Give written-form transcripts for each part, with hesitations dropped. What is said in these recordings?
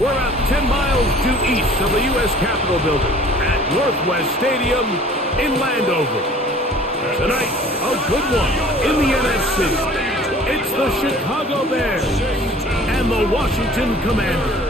We're about 10 miles due east of the U.S. Capitol building at Northwest Stadium in Landover. Tonight, a good one in the NFC. It's the Chicago Bears and the Washington Commanders.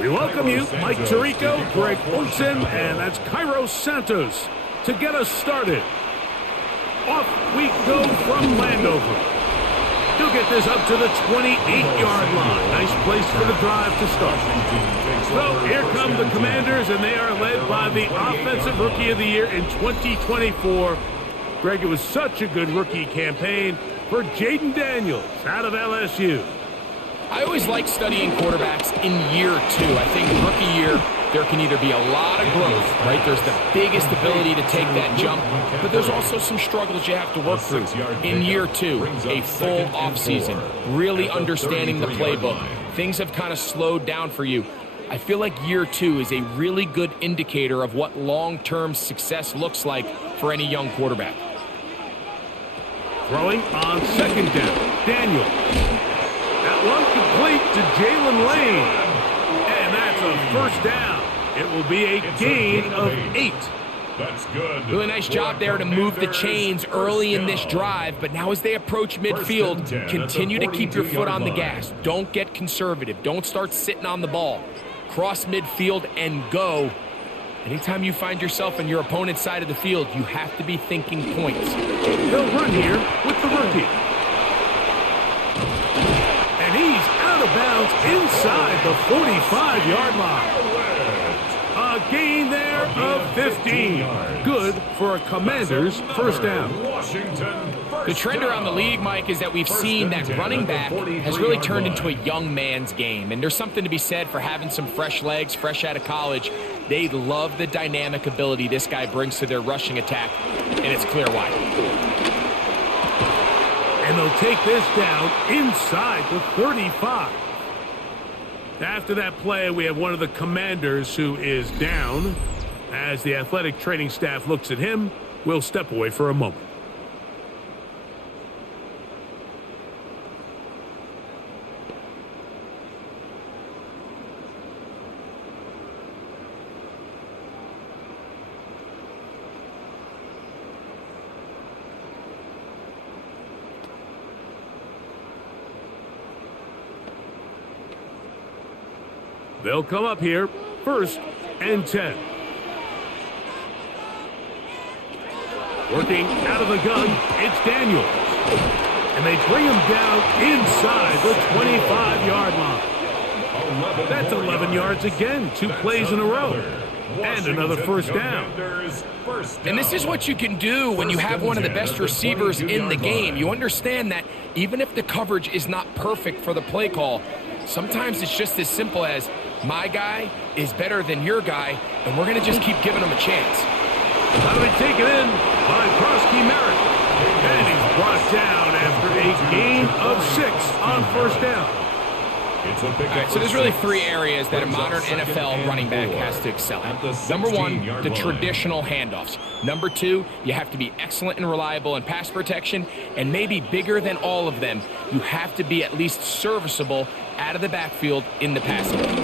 We welcome you, Mike Tirico, Greg Olsen, and that's Cairo Santos to get us started. Off we go from Landover. He'll get this up to the 28-yard line. Nice place for the drive to start. So here come the Commanders, and they are led by the Offensive Rookie of the Year in 2024. Greg, it was such a good rookie campaign for Jaden Daniels out of LSU. I always like studying quarterbacks in year two. I think rookie year, there can either be a lot of growth, right? There's the biggest ability to take that jump, but there's also some struggles you have to work through. In year two, a full offseason, really understanding the playbook. Things have kind of slowed down for you. I feel like year two is a really good indicator of what long-term success looks like for any young quarterback. Throwing on second down, Daniel. That one complete to Jalen Lane. And that's a first down. It will be a gain of 8. That's good. Really nice job there to move the chains early in this drive, but now as they approach midfield, continue to keep your foot on the gas. Don't get conservative. Don't start sitting on the ball. Cross midfield and go. Anytime you find yourself on your opponent's side of the field, you have to be thinking points. They'll run here with the rookie. And he's out of bounds inside the 45-yard line. A gain there of 15. Good for a Commander's first down. The trend around the league, Mike, is that we've seen that running back has really turned into a young man's game. And there's something to be said for having some fresh legs, fresh out of college. They love the dynamic ability this guy brings to their rushing attack, and it's clear why. And they'll take this down inside the 35. After that play, we have one of the Commanders who is down. As the athletic training staff looks at him, we'll step away for a moment. They'll come up here, 1st and 10. Working out of the gun, it's Daniels. And they bring him down inside the 25-yard line. That's 11 yards again, 2 plays in a row. And another first down. And this is what you can do when you have one of the best receivers in the game. You understand that even if the coverage is not perfect for the play call, sometimes it's just as simple as, my guy is better than your guy, and we're going to just keep giving him a chance. That'll be taken in by Krosky Merritt. And he's brought down after a gain of 6 on first down. All right, so there's really 3 areas that a modern NFL running back has to excel at. Number 1, the traditional handoffs. Number 2, you have to be excellent and reliable in pass protection. And maybe bigger than all of them, you have to be at least serviceable out of the backfield in the passing game.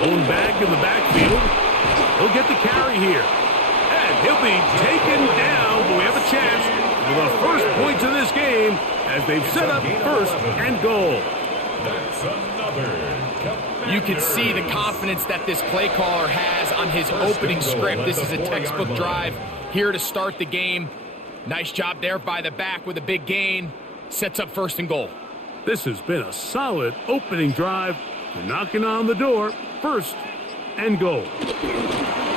Going back in the backfield. He'll get the carry here. And he'll be taken down, but we have a chance for the first points of this game as they've set up 1st and goal. That's another. You can see the confidence that this play caller has on his opening script. This is a textbook drive here to start the game. Nice job there by the back with a big gain. Sets up 1st and goal. This has been a solid opening drive. They're knocking on the door. 1st and goal.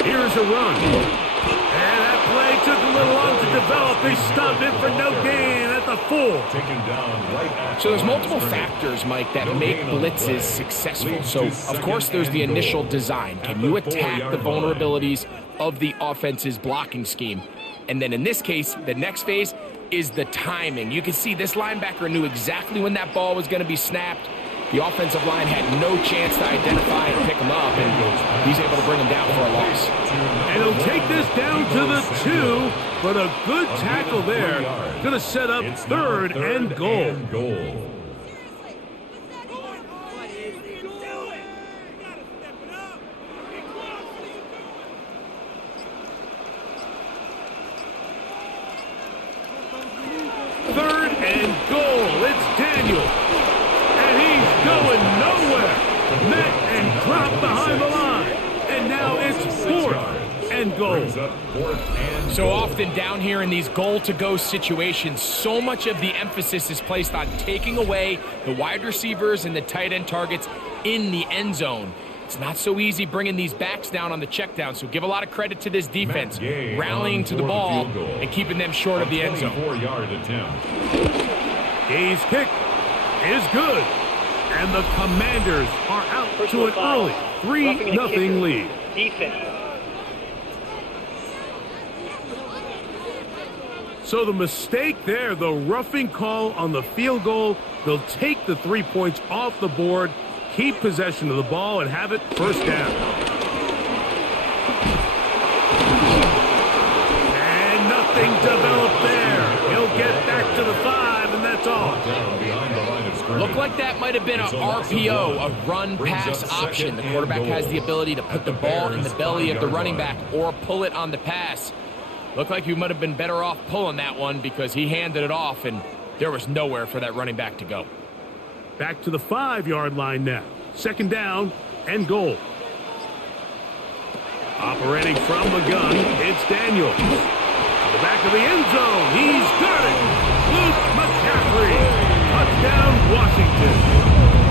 Here's a run. And that play took a little long to develop. They stopped it for no gain. That's the 4. Taken down right at So there's the line multiple of scrimmage. factors, Mike, that No make gain on the blitzes play. successful. Leads So, to of second course, there's the and initial goal. design. Can At you the attack the 4-yard line. vulnerabilities of the offense's blocking scheme? And then in this case, the next phase is the timing. You can see this linebacker knew exactly when that ball was going to be snapped. The offensive line had no chance to identify and pick him up, and he's able to bring him down for a loss. And he'll take this down to the 2, but a good tackle there. Going to set up It's now 3rd and goal. Third and goal. It's Daniel. And he's going nowhere. Met and dropped behind the line. And now it's 4th and goal. Brings up 4th and So goal. often down here in these goal-to-go situations, so much of the emphasis is placed on taking away the wide receivers and the tight end targets in the end zone. It's not so easy bringing these backs down on the check down, so give a lot of credit to this defense, rallying to the ball and keeping them short of the end zone. 24-yard attempt. Gay's kick is good. And the Commanders are out to an early 3-0 lead. Defense. So the mistake there, the roughing call on the field goal, they'll take the 3 points off the board, keep possession of the ball, and have it first down. And nothing developed there. He'll get back to the 5, and that's all. Down behind the line of scrimmage. Looked like that might have been an RPO, a run-pass option. The quarterback has the ability to put the ball in the belly of the running back or pull it on the pass. Looked like you might have been better off pulling that one because he handed it off, and there was nowhere for that running back to go. Back to the 5-yard line now. 2nd down and goal. Operating from the gun, it's Daniels. To the back of the end zone, he's got it. Luke McCaffrey. Touchdown, Washington.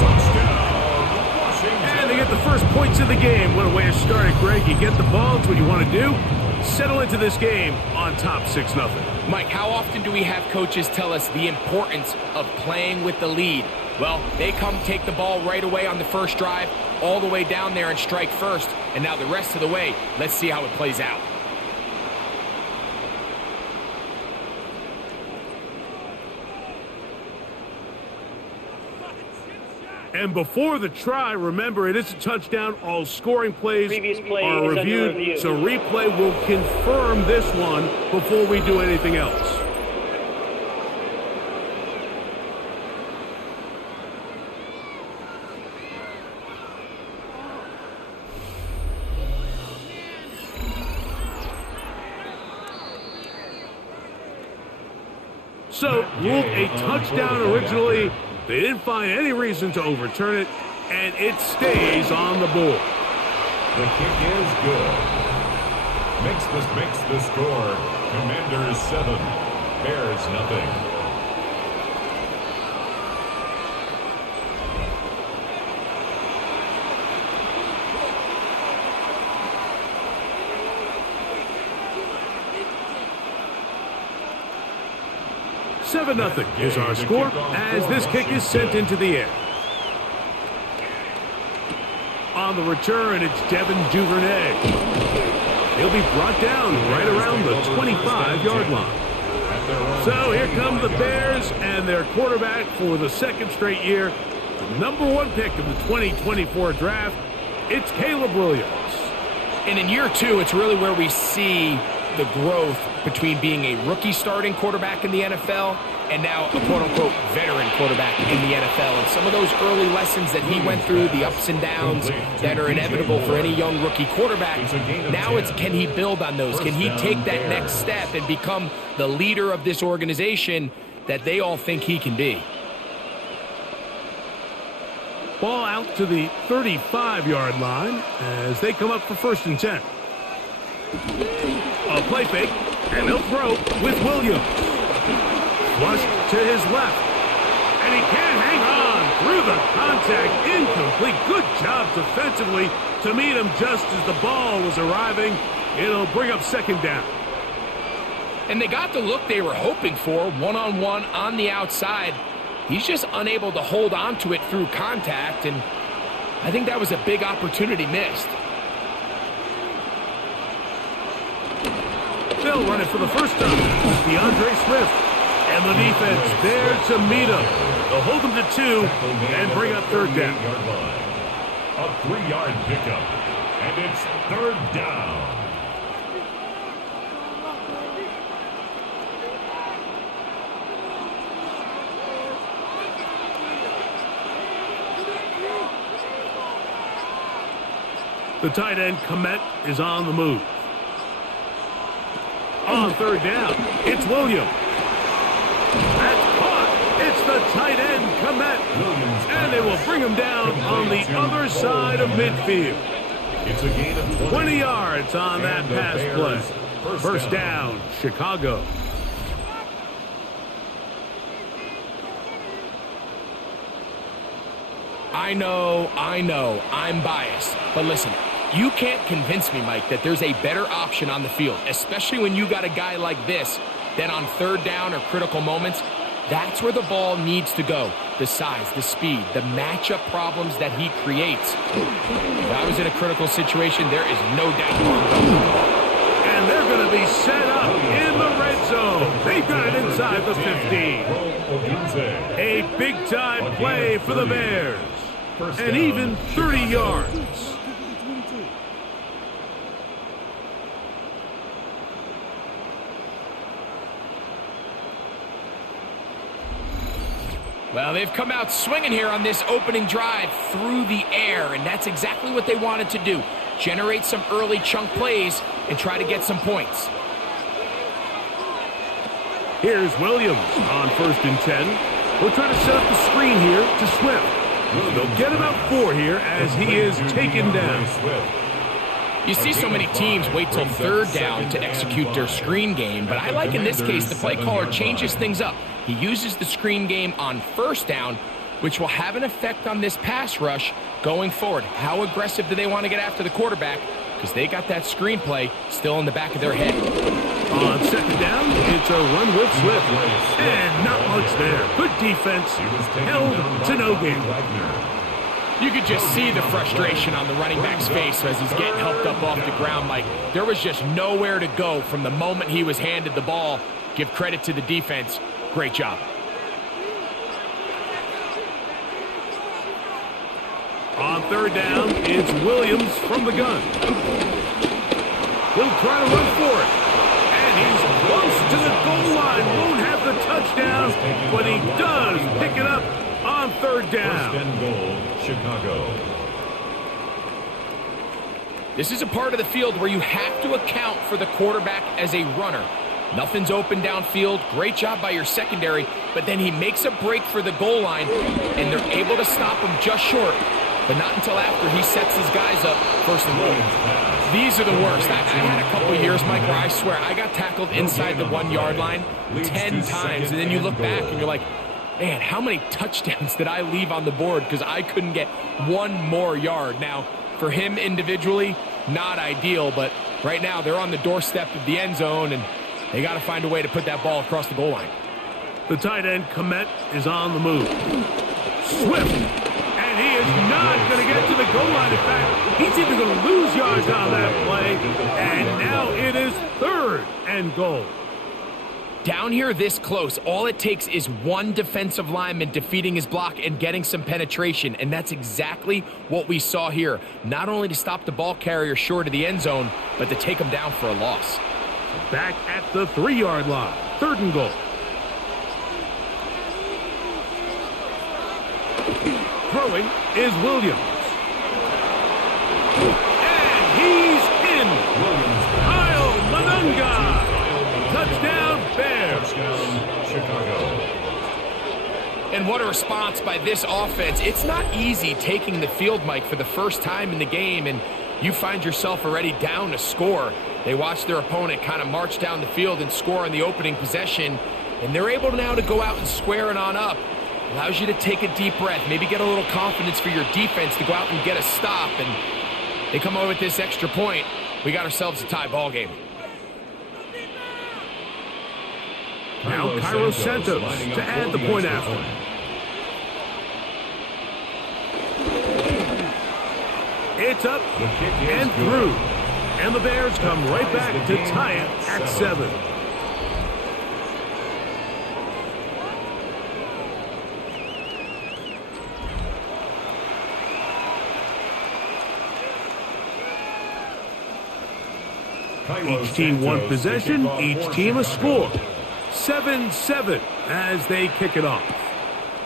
Touchdown, Washington. And they get the first points of the game. What a way to start it, Greg. You get the ball, it's what you want to do. Settle into this game on top 6-0. Mike, how often do we have coaches tell us the importance of playing with the lead? Well, they come take the ball right away on the first drive, all the way down there and strike first. And now the rest of the way, let's see how it plays out. And before the try, remember, it is a touchdown. All scoring plays Previous play are is under reviewed. review. So replay will confirm this one before we do anything else. So, ruled a touchdown originally. They didn't find any reason to overturn it, and it stays on the board. The kick is good. Makes the score. Commanders 7, Bears nothing. Seven 0 is our score as this kick is sent into the air. On the return, it's Devin Duvernay. He'll be brought down right around the 25-yard line. So here come the Bears and their quarterback for the second straight year. The number 1 pick of the 2024 draft, it's Caleb Williams. And in year 2, it's really where we see the growth between being a rookie starting quarterback in the NFL and now a quote-unquote veteran quarterback in the NFL. And some of those early lessons that he went through, the ups and downs that are inevitable for any young rookie quarterback, now it's can he build on those? Can he take that next step and become the leader of this organization that they all think he can be? Ball out to the 35-yard line as they come up for 1st and 10. A play fake, and they'll throw with Williams. Flush to his left, and he can't hang on through the contact. Incomplete. Good job defensively to meet him just as the ball was arriving. It'll bring up 2nd down. And they got the look they were hoping for, one-on-one on the outside. He's just unable to hold on to it through contact, and I think that was a big opportunity missed. They'll run it for the first time. DeAndre Swift. And the defense there to meet him. They'll hold him to 2 and bring up third down. A 3-yard pickup. And it's third down. The tight end, Komet, is on the move. On third down, it's Williams. That's caught. It's the tight end, Komet. And they will bring him down on the other side of midfield. It's a gain of 20 yards on that pass play. First down, Chicago. I know, I'm biased. But listen, you can't convince me, Mike, that there's a better option on the field, especially when you got a guy like this, that on third down or critical moments, that's where the ball needs to go. The size, the speed, the matchup problems that he creates. If I was in a critical situation, there is no doubt. And they're going to be set up in the red zone. They've got it inside the 15. A big-time play for the Bears. And even 30 yards. Well, they've come out swinging here on this opening drive through the air, and that's exactly what they wanted to do. Generate some early chunk plays and try to get some points. Here's Williams on 1st and 10. We'll try to set up the screen here to Swift. They'll get about 4 here as he is taken down. You see so many teams wait till third down to execute their screen game, but I like in this case the play caller changes things up. He uses the screen game on first down, which will have an effect on this pass rush going forward. How aggressive do they want to get after the quarterback? Because they got that screen play still in the back of their head. On second down, it's a run with Swift. And not much there. Good defense. Held to no gain. You could just see the frustration on the running back's face as he's getting helped up off the ground. Like, there was just nowhere to go from the moment he was handed the ball. Give credit to the defense. Great job. On third down, it's Williams from the gun. He'll try to run for it. And he's close to the goal line. Won't have the touchdown, but he does pick it up on third down. First and goal, Chicago. This is a part of the field where you have to account for the quarterback as a runner. Nothing's open downfield. Great job by your secondary, but then he makes a break for the goal line, and they're able to stop him just short, but not until after he sets his guys up first and goal. These are the worst. I had a couple of years, Mike, where I swear I got tackled inside the 1-yard line 10 times, and then you look back and you're like, man, how many touchdowns did I leave on the board because I couldn't get one more yard? Now, for him individually, not ideal, but right now they're on the doorstep of the end zone, and they got to find a way to put that ball across the goal line. The tight end, Komet, is on the move. Swift. And he is not going to get to the goal line. In fact, he's even going to lose yards on that play. And now it is third and goal. Down here this close, all it takes is one defensive lineman defeating his block and getting some penetration, and that's exactly what we saw here. Not only to stop the ball carrier short of the end zone, but to take him down for a loss. Back at the 3-yard line, third and goal. Throwing is Williams. And he's in. Kyle Manunga. Touchdown, Bears. Chicago. And what a response by this offense. It's not easy taking the field, Mike, for the first time in the game, and you find yourself already down to score. They watch their opponent kind of march down the field and score on the opening possession, and they're able now to go out and square it on up. Allows you to take a deep breath, maybe get a little confidence for your defense to go out and get a stop, and they come over with this extra point. We got ourselves a tie ball game. Cairo Santos to add the point after. It's up and through. And the Bears come right back to tie it at 7. Each team one possession, each team a score. 7-7 as they kick it off.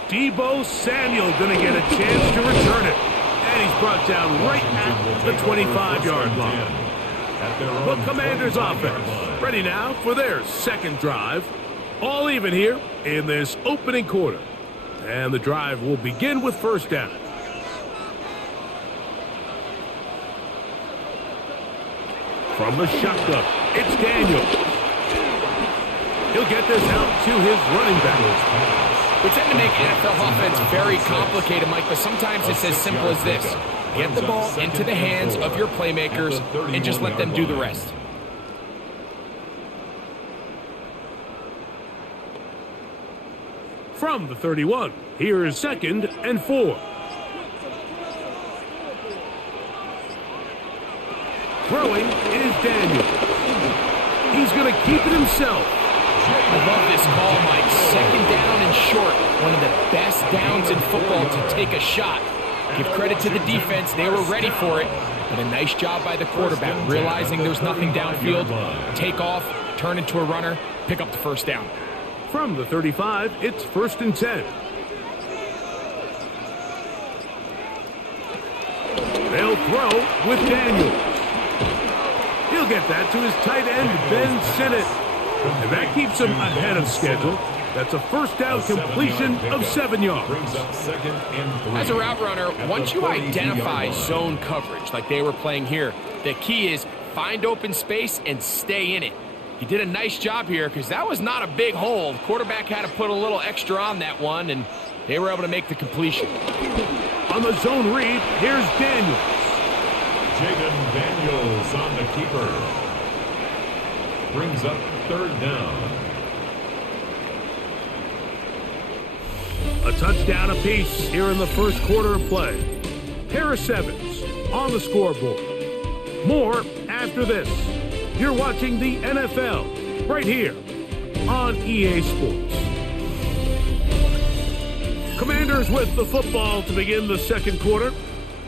Deebo Samuel going to get a chance to return it. And he's brought down right at the 25-yard line. The Commanders offense ready now for their second drive. All even here in this opening quarter. And the drive will begin with first down. From the shotgun, it's Daniel. He'll get this out to his running back. We tend to make NFL offense very complicated, Mike, but sometimes it's as simple as this. Get the ball into the hands of your playmakers and just let them do the rest. From the 31, here's 2nd and 4. Throwing is Daniel. He's going to keep it himself. I love this call, Mike. 2nd down and short. One of the best downs in football to take a shot. Give credit to the defense. They were ready for it. But a nice job by the quarterback, realizing there's nothing downfield. Take off, turn into a runner, pick up the first down. From the 35, it's 1st and 10. They'll throw with Daniel. He'll get that to his tight end, Ben Sinnott. And that keeps him ahead of schedule. That's a first down completion of 7 yards. As a route runner, once you identify zone coverage like they were playing here, the key is find open space and stay in it. He did a nice job here because that was not a big hole. The quarterback had to put a little extra on that one, and they were able to make the completion. On the zone read, here's Daniels. Jaden Daniels on the keeper. Brings up 3rd down. A touchdown apiece here in the first quarter of play. Pair of 7s on the scoreboard. More after this. You're watching the NFL right here on EA Sports. Commanders with the football to begin the second quarter.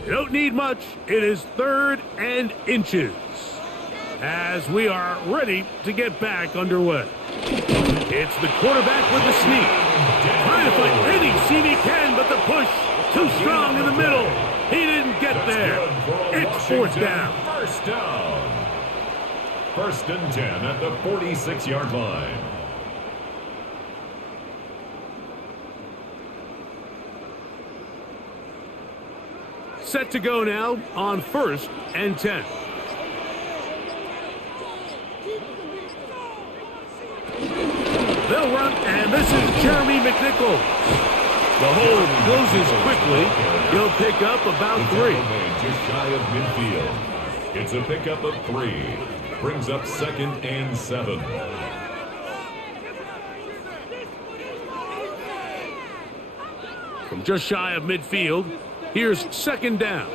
You don't need much. It is 3rd and inches as we are ready to get back underway. It's the quarterback with the sneak. Trying to find any seam he can, but the push too strong in the middle. He didn't get there. It's 4th down. First down. 1st and 10 at the 46-yard line. Set to go now on 1st and 10. They'll run, and this is Jeremy McNichols. The hold closes quickly. He'll pick up about 3. Just shy of midfield. It's a pickup of 3. Brings up 2nd and 7. From just shy of midfield, here's 2nd down.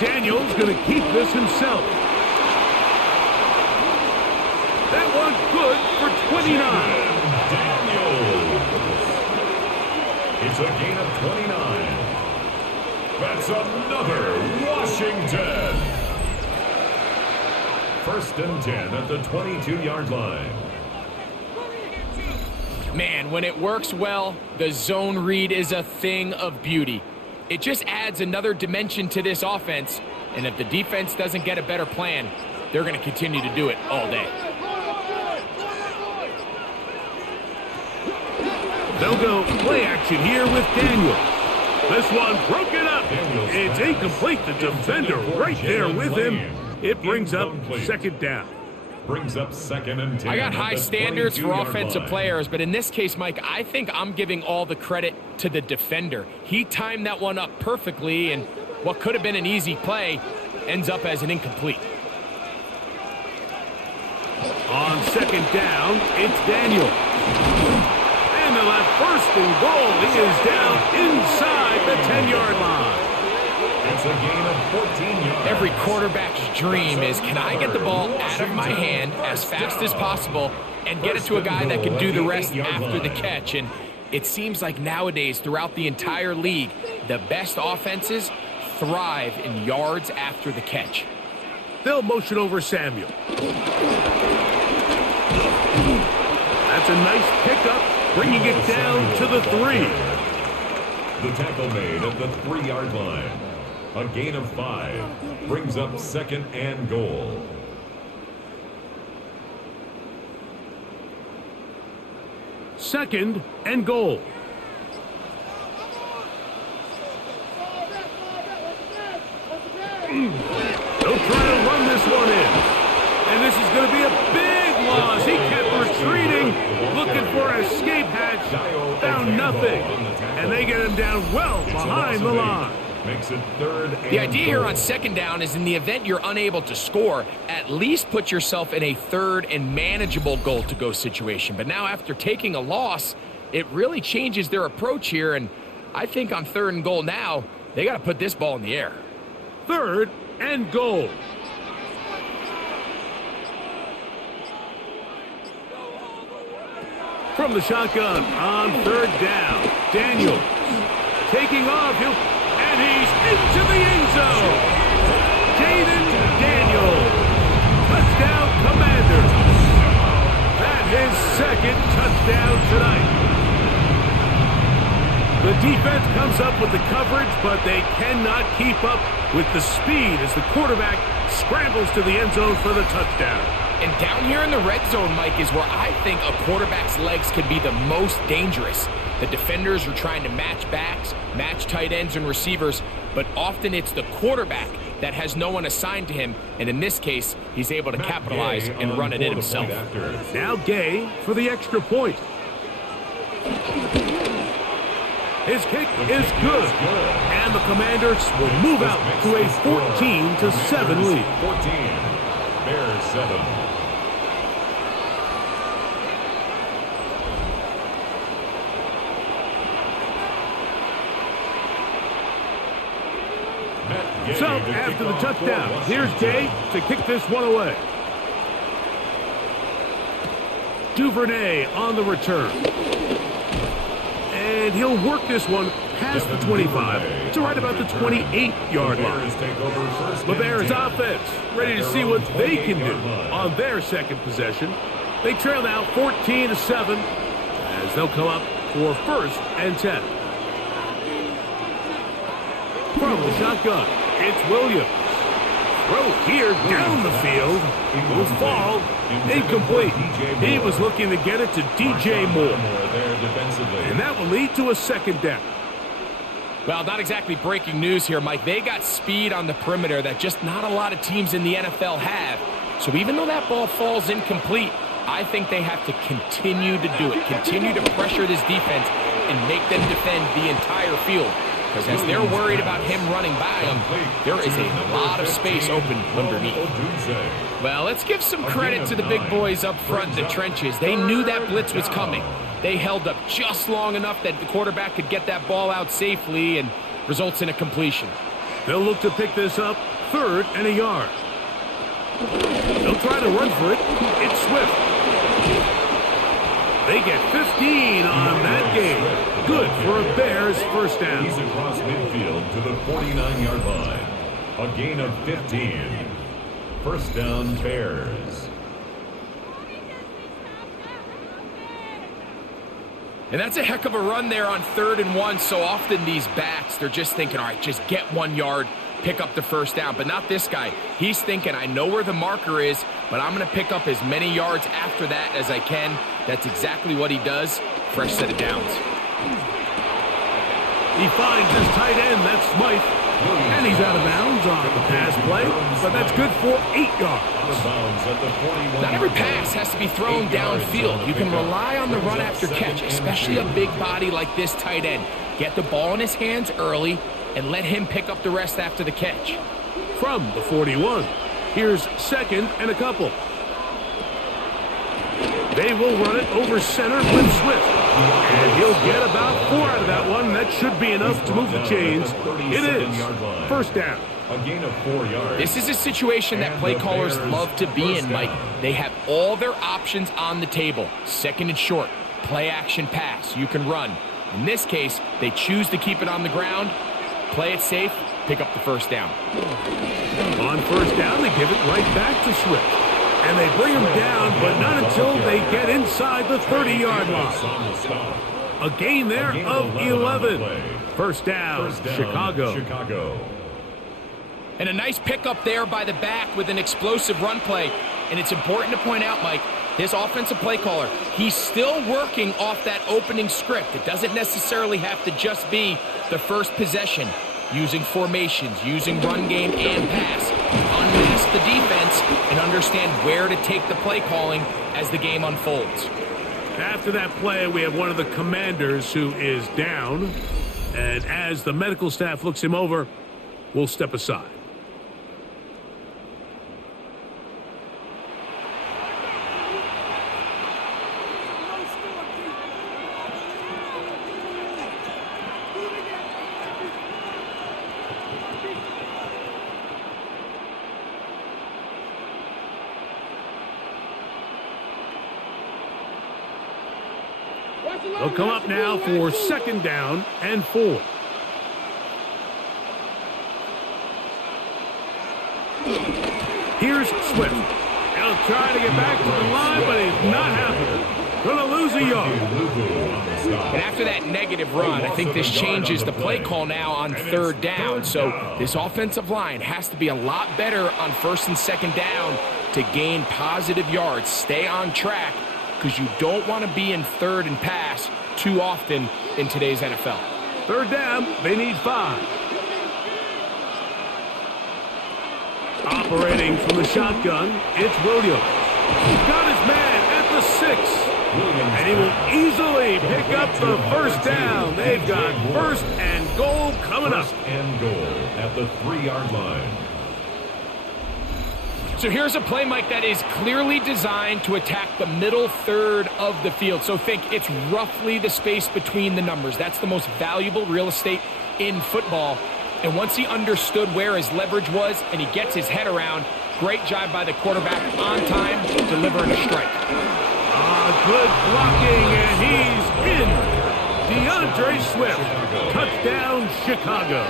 Daniels going to keep this himself. That one good for 29. Daniels. It's a gain of 29. That's another Washington. 1st and 10 at the 22-yard line. Man, when it works well, the zone read is a thing of beauty. It just adds another dimension to this offense, and if the defense doesn't get a better plan, they're going to continue to do it all day. They'll go play action here with Daniels. This one broken up. It's incomplete. The defender right there with him. It brings up 2nd down. Brings up 2nd and 10. I got high standards for offensive players, but in this case, Mike, I think I'm giving all the credit to the defender. He timed that one up perfectly, and what could have been an easy play ends up as an incomplete. On second down, it's Daniel. And they'll have first and goal. He is down inside the 10-yard line. It's a gain of 14 yards. Every quarterback's dream is, can I get the ball out of my hand as fast as possible and get it to a guy that can do the rest after the catch? And it seems like nowadays, throughout the entire league, the best offenses thrive in yards after the catch. They'll motion over Samuel. That's a nice pickup, bringing it down to the 3. The tackle made at the 3-yard line. A gain of 5 brings up second and goal. Second and goal. They'll try to run this one in. And this is going to be a big loss. He kept retreating, looking for an escape hatch. Found nothing. And they get him down well behind the line. Makes it third and The idea here goal. on second down is in the event you're unable to score, at least put yourself in a third and manageable goal-to-go situation. But now after taking a loss, it really changes their approach here. And I think on third and goal now, they got to put this ball in the air. Third and goal. From the shotgun on third down, Daniel taking off. And he's into the end zone. Jaden Daniel. Touchdown, Commanders. That is second touchdown tonight. The defense comes up with the coverage, but they cannot keep up with the speed as the quarterback scrambles to the end zone for the touchdown. And down here in the red zone, Mike, is where I think a quarterback's legs can be the most dangerous. The defenders are trying to match backs, match tight ends and receivers, but often it's the quarterback that has no one assigned to him, and in this case, he's able to capitalize and run it in himself. Now Gay for the extra point. His kick is good, and the Commanders will move out to a 14-7 lead. 14, Bears 7. So, after the touchdown, here's Gay to kick this one away. Duvernay on the return. And he'll work this one past the 25 to right about the 28-yard line. The Bears offense ready to see what they can do on their second possession. They trail now 14-7 as they'll come up for first and 10. From the shotgun, it's Williams. Throw here down the field. Will fall. Incomplete. He was looking to get it to DJ Moore. And that will lead to a second down. Well, not exactly breaking news here, Mike. They got speed on the perimeter that just not a lot of teams in the NFL have. So even though that ball falls incomplete, I think they have to continue to do it. Continue to pressure this defense and make them defend the entire field. Because as they're worried about him running by them, there is a lot of space open underneath. Well, let's give some credit to the big boys up front in the trenches. They knew that blitz was coming. They held up just long enough that the quarterback could get that ball out safely and results in a completion. They'll look to pick this up, third and a yard. They'll try to run for it. It's Swift. They get 15 on that game. Good for a Bears first down. He's across midfield to the 49-yard line. A gain of 15. First down, Bears. And that's a heck of a run there on 3rd and 1. So often these backs, they're just thinking, all right, just get 1 yard, pick up the first down. But not this guy. He's thinking, I know where the marker is, but I'm going to pick up as many yards after that as I can. That's exactly what he does. Fresh set of downs. He finds his tight end, that's Smythe. And he's out of bounds on the pass play, but that's good for 8 yards. Not every pass has to be thrown downfield. You can rely on the run after catch, especially a big body like this tight end. Get the ball in his hands early and let him pick up the rest after the catch. From the 41, here's second and a couple. They will run it over center with Swift. And he'll get about 4 out of that one. That should be enough to move the chains. It is first down. A gain of 4 yards. This is a situation that play callers love to be in, Mike. They have all their options on the table. Second and short, play action pass. You can run. In this case, they choose to keep it on the ground, play it safe, pick up the first down. On first down, they give it right back to Swift. And they bring him down, but not until they get inside the 30-yard line. A gain there of 11. First down, Chicago. And a nice pickup there by the back with an explosive run play. And it's important to point out, Mike, this offensive play caller, he's still working off that opening script. It doesn't necessarily have to just be the first possession. Using formations, using run game and pass. Unmask the defense and understand where to take the play calling as the game unfolds. After that play, we have one of the commanders who is down. And as the medical staff looks him over, we'll step aside. They'll come up now for second down and 4. Here's Swift. He'll try to get back to the line, but he's not happening. Going to lose a yard. And after that negative run, I think this changes the play call now on third down. So this offensive line has to be a lot better on first and second down to gain positive yards. Stay on track, because you don't want to be in third and pass too often in today's NFL. Third down, they need 5. Operating from the shotgun, it's Williams. He's got his man at the 6. And he will easily pick up the first down. They've got first and goal coming up. First and goal at the 3-yard line. So here's a play, Mike, that is clearly designed to attack the middle third of the field. So think it's roughly the space between the numbers. That's the most valuable real estate in football. And once he understood where his leverage was and he gets his head around, great job by the quarterback on time, delivering a strike. Good blocking, and he's in. DeAndre Swift, touchdown Chicago.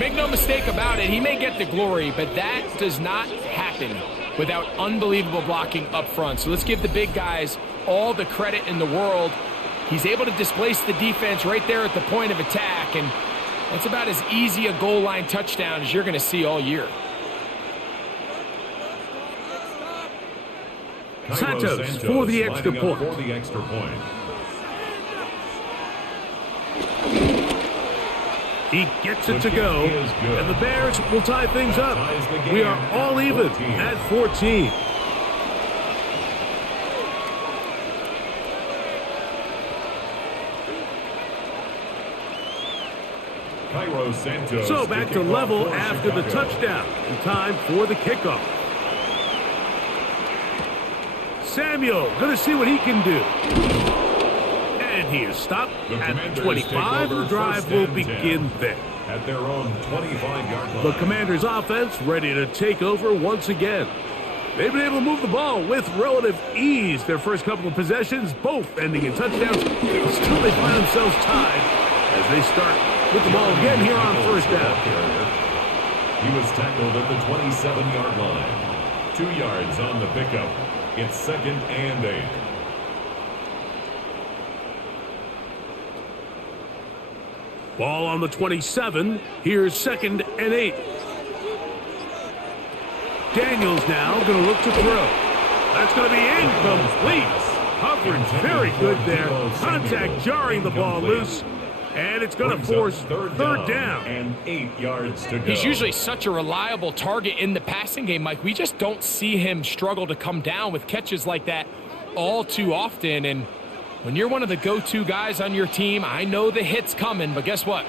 Make no mistake about it, he may get the glory, but that does not happen without unbelievable blocking up front. So let's give the big guys all the credit in the world. He's able to displace the defense right there at the point of attack, and that's about as easy a goal line touchdown as you're going to see all year. Santos for the extra point. He gets it to go, and the Bears will tie things up. We are all even at 14. So back to level after the touchdown. And time for the kickoff. Samuel going to see what he can do. And he is stopped at 25. The drive will begin there. At their own 25-yard line. The Commanders' offense ready to take over once again. They've been able to move the ball with relative ease. Their first couple of possessions, both ending in touchdowns. Still they find themselves tied as they start with the ball again here on first down. He was tackled at the 27-yard line. 2 yards on the pickup. It's second and 8. Ball on the 27. Here's second and 8. Daniels now going to look to throw. That's going to be incomplete. Coverage very good there. Contact jarring the ball loose. And it's going to force third down. And 8 yards to go. He's usually such a reliable target in the passing game, Mike. We just don't see him struggle to come down with catches like that all too often. And when you're one of the go-to guys on your team, I know the hit's coming, but guess what?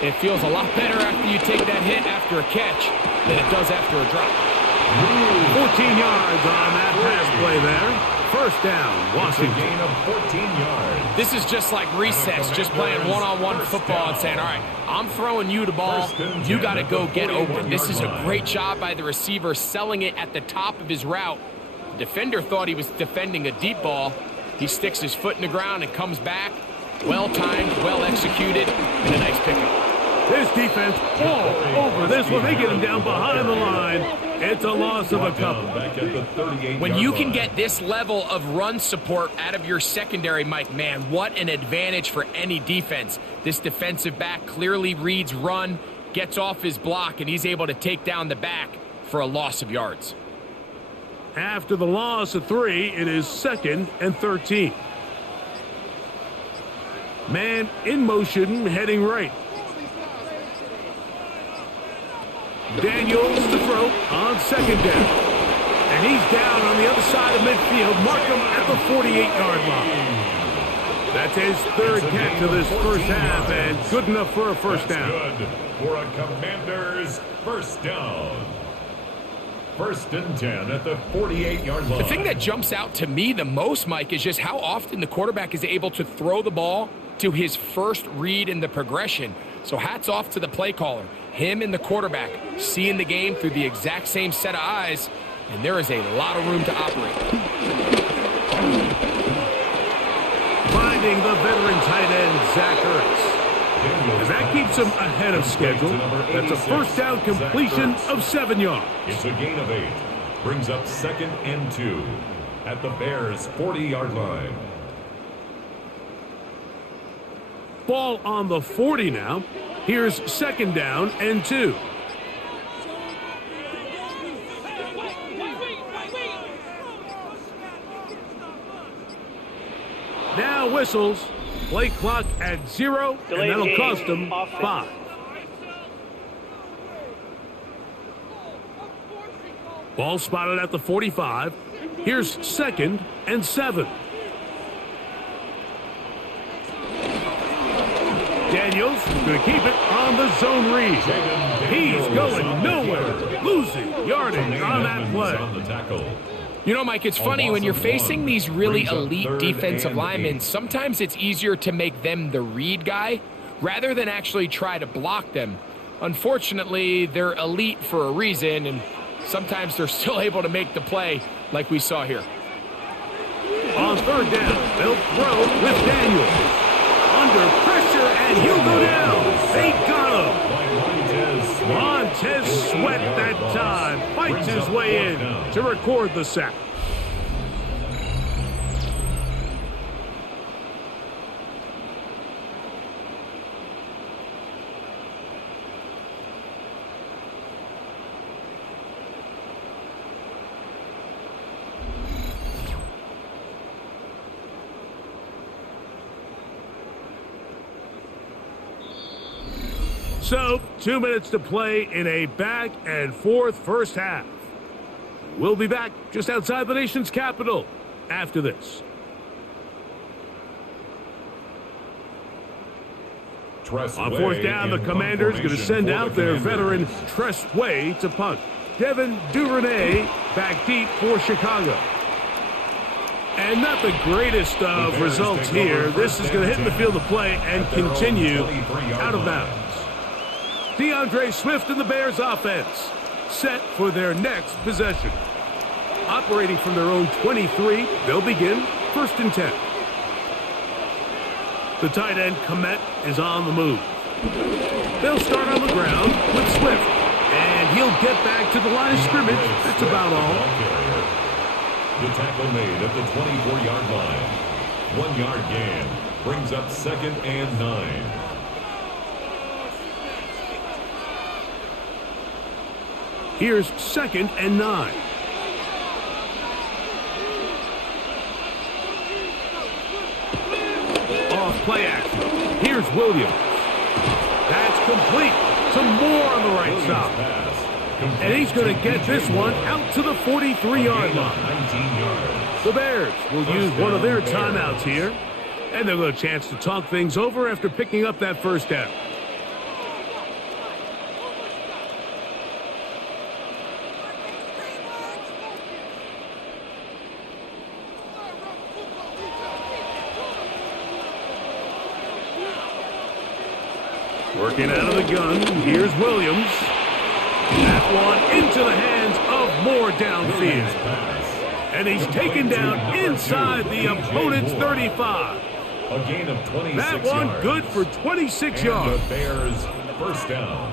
It feels a lot better after you take that hit after a catch than it does after a drop. 14 yards on that pass play there. First down, Washington. Gain of 14 yards. This is just like recess, just playing one-on-one football and saying, all right, I'm throwing you the ball. You got to go get open. This is a great job by the receiver selling it at the top of his route. The defender thought he was defending a deep ball. He sticks his foot in the ground and comes back. Well-timed, well-executed, and a nice pickup. This defense all over this one. They get him down behind the line. It's a loss of a couple. When you can get this level of run support out of your secondary, Mike, man, what an advantage for any defense. This defensive back clearly reads run, gets off his block, and he's able to take down the back for a loss of yards. After the loss of 3, it is 2nd and 13. Man in motion, heading right. Daniels to throw on 2nd down. And he's down on the other side of midfield. Mark him at the 48-yard line. That's his 3rd catch of this first half, and good enough for a first down. Good for a Commanders first down. 1st and 10 at the 48-yard line. The thing that jumps out to me the most, Mike, is just how often the quarterback is able to throw the ball to his first read in the progression. So hats off to the play caller. Him and the quarterback seeing the game through the exact same set of eyes, and there is a lot of room to operate. Finding the veteran tight end, Zach Ertz. And that keeps him ahead of schedule. That's a first down completion of 7 yards. It's a gain of 8. Brings up 2nd and 2 at the Bears' 40-yard line. Ball on the 40 now. Here's 2nd down and 2. Now whistles. Play clock at 0, and that'll cost them 5. Ball spotted at the 45. Here's 2nd and 7. Daniels going to keep it on the zone read. He's going nowhere. Losing yardage on that play. You know, Mike, it's funny when you're facing these really elite defensive linemen, sometimes it's easier to make them the read guy rather than actually try to block them. Unfortunately, they're elite for a reason, and sometimes they're still able to make the play like we saw here. On 3rd down, they'll throw with Daniels. Under pressure, and he'll go down. They got him. Montez Sweat that time fights his way in to record the sack. So, 2 minutes to play in a back-and-forth first half. We'll be back just outside the nation's capital after this. On 4th down, the Commanders going to send out their veteran Tress Way to punt. Devin Duvernay back deep for Chicago. And not the greatest of results here. This is going to hit in the field of play and continue out of bounds. DeAndre Swift and the Bears offense set for their next possession. Operating from their own 23, they'll begin 1st and 10. The tight end, Komet, is on the move. They'll start on the ground with Swift. And he'll get back to the line of scrimmage. That's about all. The tackle made at the 24-yard line. 1-yard gain brings up 2nd and 9. Here's 2nd and 9. Off play action. Here's Williams. That's complete. Some more on the right side. And he's going to get this one out to the 43-yard line. The Bears will use one of their timeouts here. And they'll get a chance to talk things over after picking up that first down. Working out of the gun, here's Williams. That one into the hands of Moore downfield. And he's taken down inside the opponent's 35. A gain of 26 that one yards. Good for 26 and yards. The Bears first down.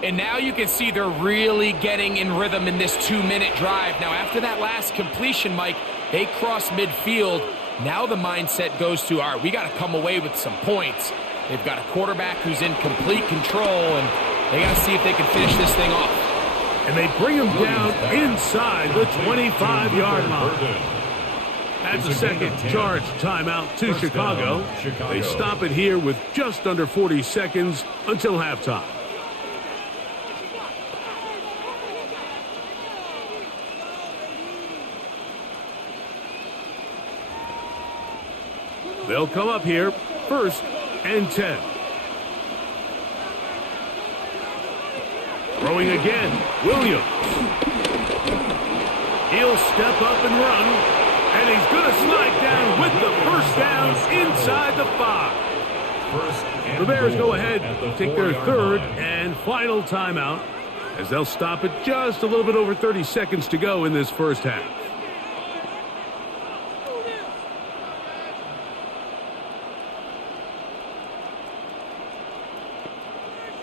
And now you can see they're really getting in rhythm in this 2-minute drive. Now, after that last completion, Mike, they cross midfield. Now the mindset goes to, all right, we got to come away with some points. They've got a quarterback who's in complete control, and they got to see if they can finish this thing off. And they bring him down inside the 25-yard line. That's a second charge timeout to Chicago. They stop it here with just under 40 seconds until halftime. They'll come up here, 1st and 10. Throwing again, Williams. He'll step up and run, and he's going to slide down with the first down inside the 5. The Bears go ahead, take their 3rd and final timeout, as they'll stop it just a little bit over 30 seconds to go in this first half.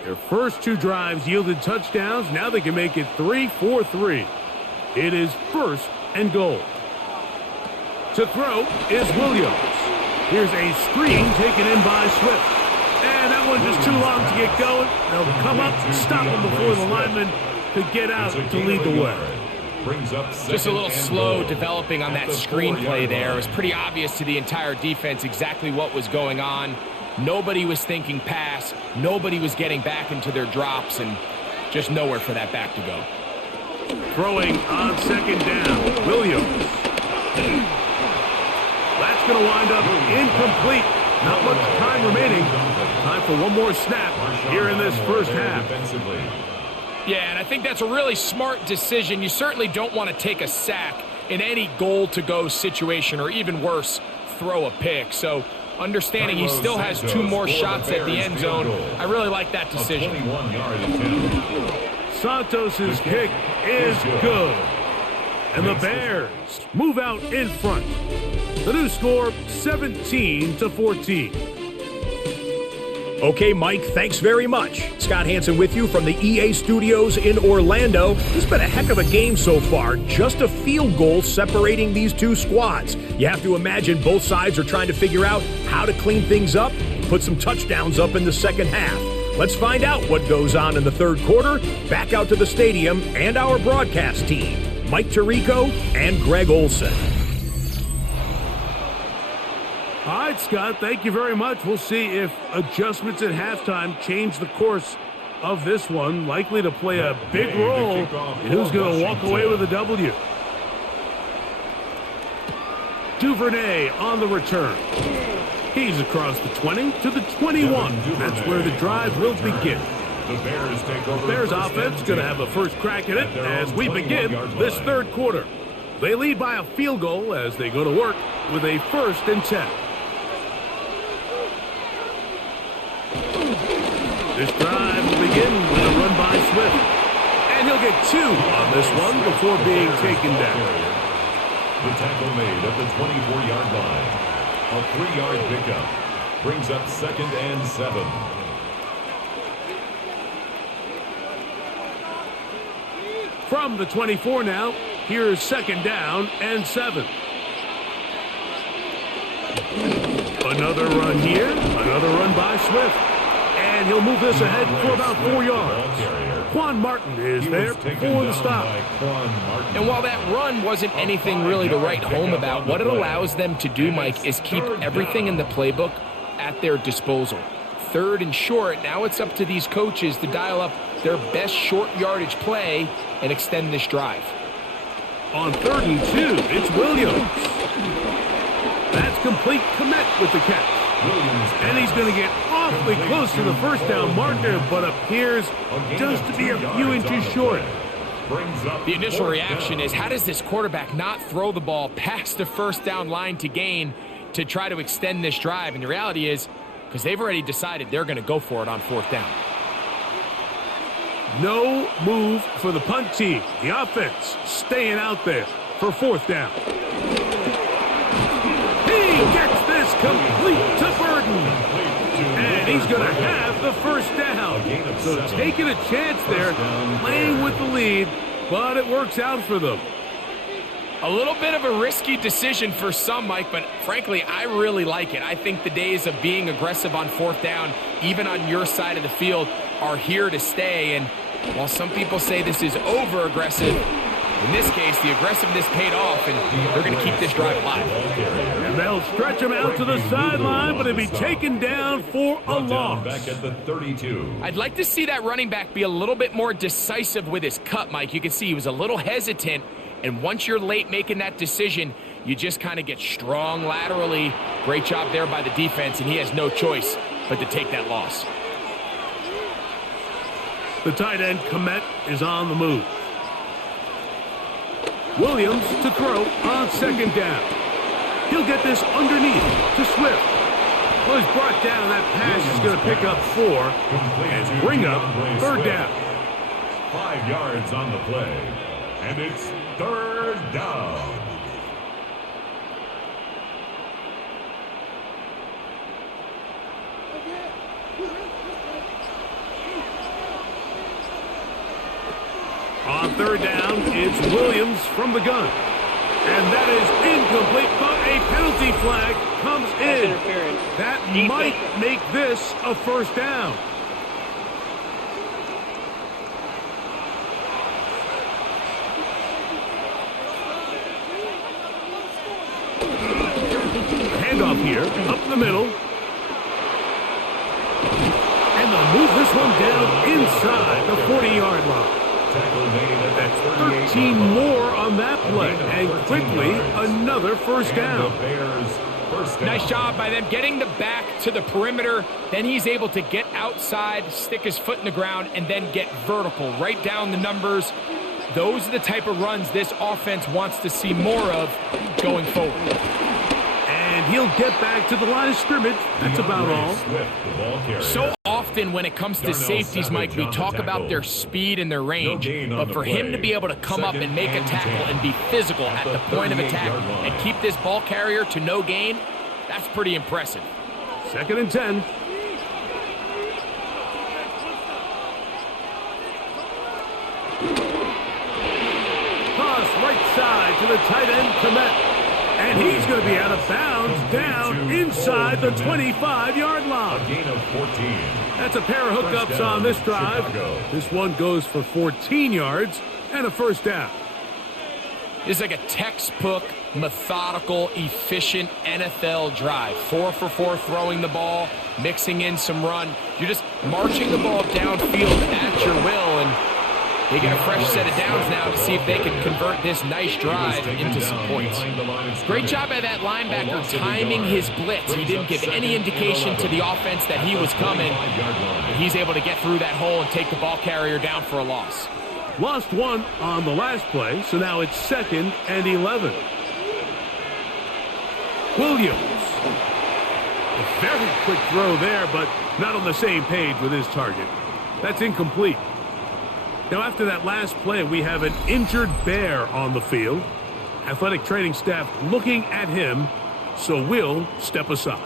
Their first 2 drives yielded touchdowns. Now they can make it 3-4-3. It is 1st and goal. To throw is Williams. Here's a screen taken in by Swift. And that one just too long to get going. They'll come up and stop him before the lineman could get out to lead the way. Just a little slow developing on that screenplay there. It was pretty obvious to the entire defense exactly what was going on. Nobody was thinking pass. Nobody was getting back into their drops, and just nowhere for that back to go. Throwing on 2nd down, Williams. That's going to wind up incomplete. Not much time remaining. Time for one more snap here in this first half. Yeah, and I think that's a really smart decision. You certainly don't want to take a sack in any goal-to-go situation, or even worse, throw a pick. So understanding he still has 2 more shots at the end zone, I really like that decision. Santos's kick is good. And the Bears move out in front. The new score, 17-14. Okay, Mike, thanks very much. Scott Hansen with you from the EA Studios in Orlando. It's been a heck of a game so far. Just a field goal separating these 2 squads. You have to imagine both sides are trying to figure out how to clean things up and put some touchdowns up in the second half. Let's find out what goes on in the 3rd quarter. Back out to the stadium and our broadcast team, Mike Tirico and Greg Olson. All right, Scott, thank you very much. We'll see if adjustments at halftime change the course of this one. Likely to play a big role in who's going to walk away with a W. Duvernay on the return. He's across the 20 to the 21. That's where the drive will begin. The Bears offense going to have a first crack at it as we begin this 3rd quarter. They lead by a field goal as they go to work with a 1st and 10. This drive will begin with a run by Swift. And he'll get 2 on this one before being taken down. The tackle made at the 24-yard line. A 3-yard pickup brings up 2nd and 7. From the 24 now, here's 2nd down and 7. Another run here, another run by Swift. And he'll move this ahead for about 4 yards. Quan Martin is there for the stop. And while that run wasn't anything really to write home about, what it allows them to do, Mike, is keep everything in the playbook at their disposal. 3rd and short, now it's up to these coaches to dial up their best short yardage play and extend this drive. On 3rd and 2, it's Williams. That's complete. Komet with the catch. And he's going to get awfully close to the first down marker, but appears just to be a few inches short. brings up The initial fourth reaction down. is, how does this quarterback not throw the ball past the first down line to gain to try to extend this drive? And the reality is, because they've already decided they're going to go for it on fourth down. No move for the punt team. The offense staying out there for fourth down. He gets this complete to Burden. And he's going to have the first down. So taking a chance there, playing with the lead, but it works out for them. A little bit of a risky decision for some, Mike, but frankly, I really like it. I think the days of being aggressive on fourth down, even on your side of the field, are here to stay. And while some people say this is over-aggressive, in this case, the aggressiveness paid off, and they're going to keep this drive alive. And they'll stretch him out to the sideline, but he'll be taken down for a loss. Back at the 32. I'd like to see that running back be a little bit more decisive with his cut, Mike. You can see he was a little hesitant, and once you're late making that decision, you just kind of get strong laterally. Great job there by the defense, and he has no choice but to take that loss. The tight end, Komet, is on the move. Williams to throw on second down. He'll get this underneath to Swift. Well, he's brought down. That pass is going to pick up 4 and bring up third down. 5 yards on the play. And it's third down. On third down, it's Williams from the gun. And that is incomplete, but a penalty flag comes in. That might make this a first down. Handoff here, up the middle. And they'll move this one down inside the 40-yard line. That's 13 more on that play, and quickly another first down. Nice job by them getting the back to the perimeter. Then he's able to get outside, stick his foot in the ground, and then get vertical, right down the numbers. Those are the type of runs this offense wants to see more of going forward. And he'll get back to the line of scrimmage. That's about all. So often when it comes to safeties, Mike, we talk about their speed and their range. But for him to be able to come up and make a tackle and be physical at the point of attack and keep this ball carrier to no gain, that's pretty impressive. 2nd and 10. Toss right side to the tight end, Komet. And he's going to be out of bounds down inside the 25-yard line. A gain of 14. That's a pair of hookups on this drive. This one goes for 14 yards and a first down. It's like a textbook, methodical, efficient NFL drive. 4 for 4 throwing the ball, mixing in some run. You're just marching the ball downfield at your will, and they get a fresh set of downs now to see if they can convert this nice drive into some points. Great job by that linebacker timing his blitz. He didn't give any indication to the offense that he was coming. And he's able to get through that hole and take the ball carrier down for a loss. Lost one on the last play, so now it's 2nd and 11. Williams. A very quick throw there, but not on the same page with his target. That's incomplete. Now, after that last play, we have an injured Bear on the field. Athletic training staff looking at him, so we'll step aside.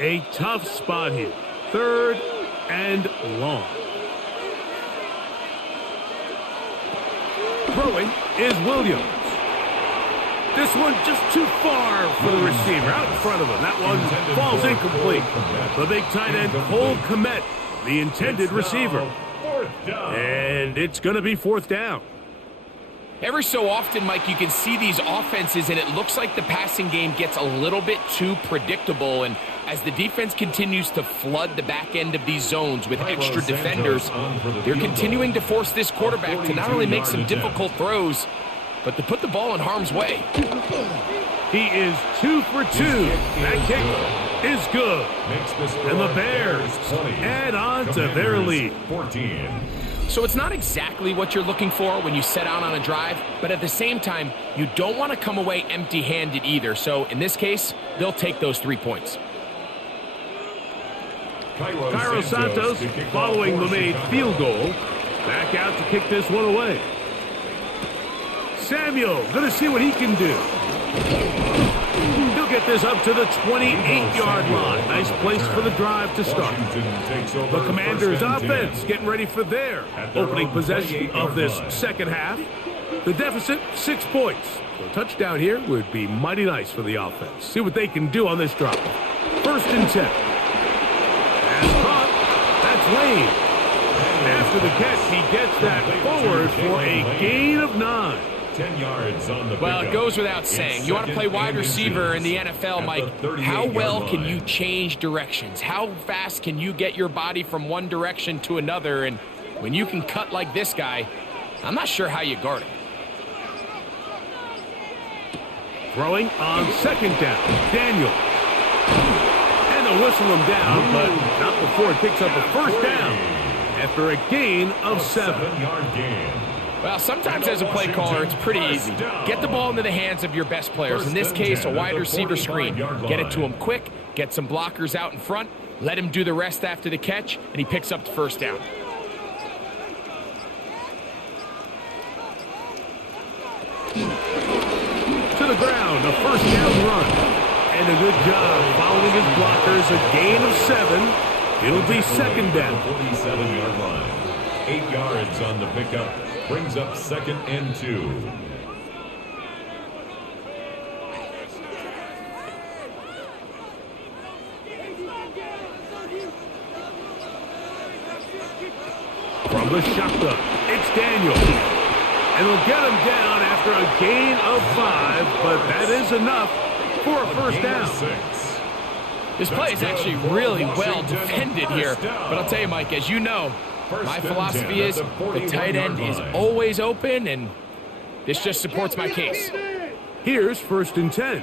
A tough spot here. 3rd and long. Throwing is Williams. This one just too far for the receiver. Out in front of him. That one falls incomplete. The big tight end, Cole Komet, the intended receiver. And it's going to be 4th down. Every so often, Mike, you can see these offenses, and it looks like the passing game gets a little bit too predictable, and as the defense continues to flood the back end of these zones with extra defenders, they're continuing to force this quarterback to not only make some difficult throws, but to put the ball in harm's way. He is 2 for 2. That kick is good. And the Bears add on to their lead. 14. So it's not exactly what you're looking for when you set out on a drive, but at the same time, you don't want to come away empty-handed either. So in this case, they'll take those 3 points. Cairo Santos, following the made field goal, back out to kick this one away. Samuel, going to see what he can do. He'll get this up to the 28-yard line. Nice place for the drive to start. The Commanders' offense getting ready for their opening possession of this second half. The deficit, 6 points. So a touchdown here would be mighty nice for the offense. See what they can do on this drive. 1st and 10. And caught. That's Lane. After the catch, he gets that forward for a gain of 9. 10 yards on the Well, it goes without saying. You want to play wide receiver in the NFL, Mike. How well can you change directions? How fast can you get your body from one direction to another? And when you can cut like this guy, I'm not sure how you guard him. Throwing on 2nd down. Daniel. And they'll whistle him down, but not before it picks up a 1st down after a gain of 7. 7-yard gain. Well, sometimes as a play caller, it's pretty easy. Get the ball into the hands of your best players. In this case, a wide receiver screen. Get it to him quick, get some blockers out in front, let him do the rest after the catch, and he picks up the 1st down. To the ground, a 1st down run. And a good job following his blockers, a gain of 7. It'll be 2nd down. 47-yard line. 8 yards on the pickup. Brings up 2nd and 2. From the shotgun, it's Daniel. And they'll get him down after a gain of 5, but that is enough for a 1st down. 6. This play is actually really well defended here. But I'll tell you, Mike, as you know, my philosophy is the tight end is always open, and this just supports my case. Here's 1st and 10.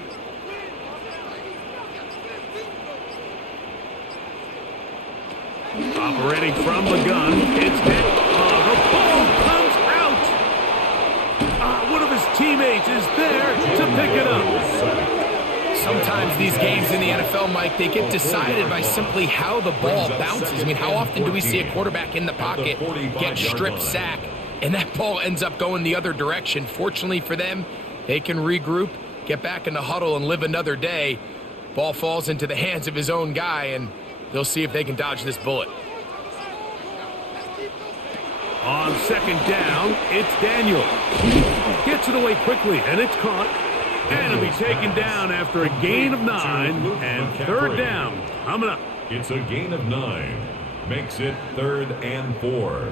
Operating from the gun, it's hit. The ball comes out. One of his teammates is there to pick it up. Sometimes these games in the NFL, Mike, they get decided by simply how the ball bounces. I mean, how often do we see a quarterback in the pocket get strip sack, and that ball ends up going the other direction? Fortunately for them, they can regroup, get back in the huddle, and live another day. Ball falls into the hands of his own guy, and they'll see if they can dodge this bullet. On 2nd down, it's Daniel. Gets it away quickly, and it's caught. And it'll be taken down after a gain of 9, and 3rd down coming up. It's a gain of 9. Makes it 3rd and 4.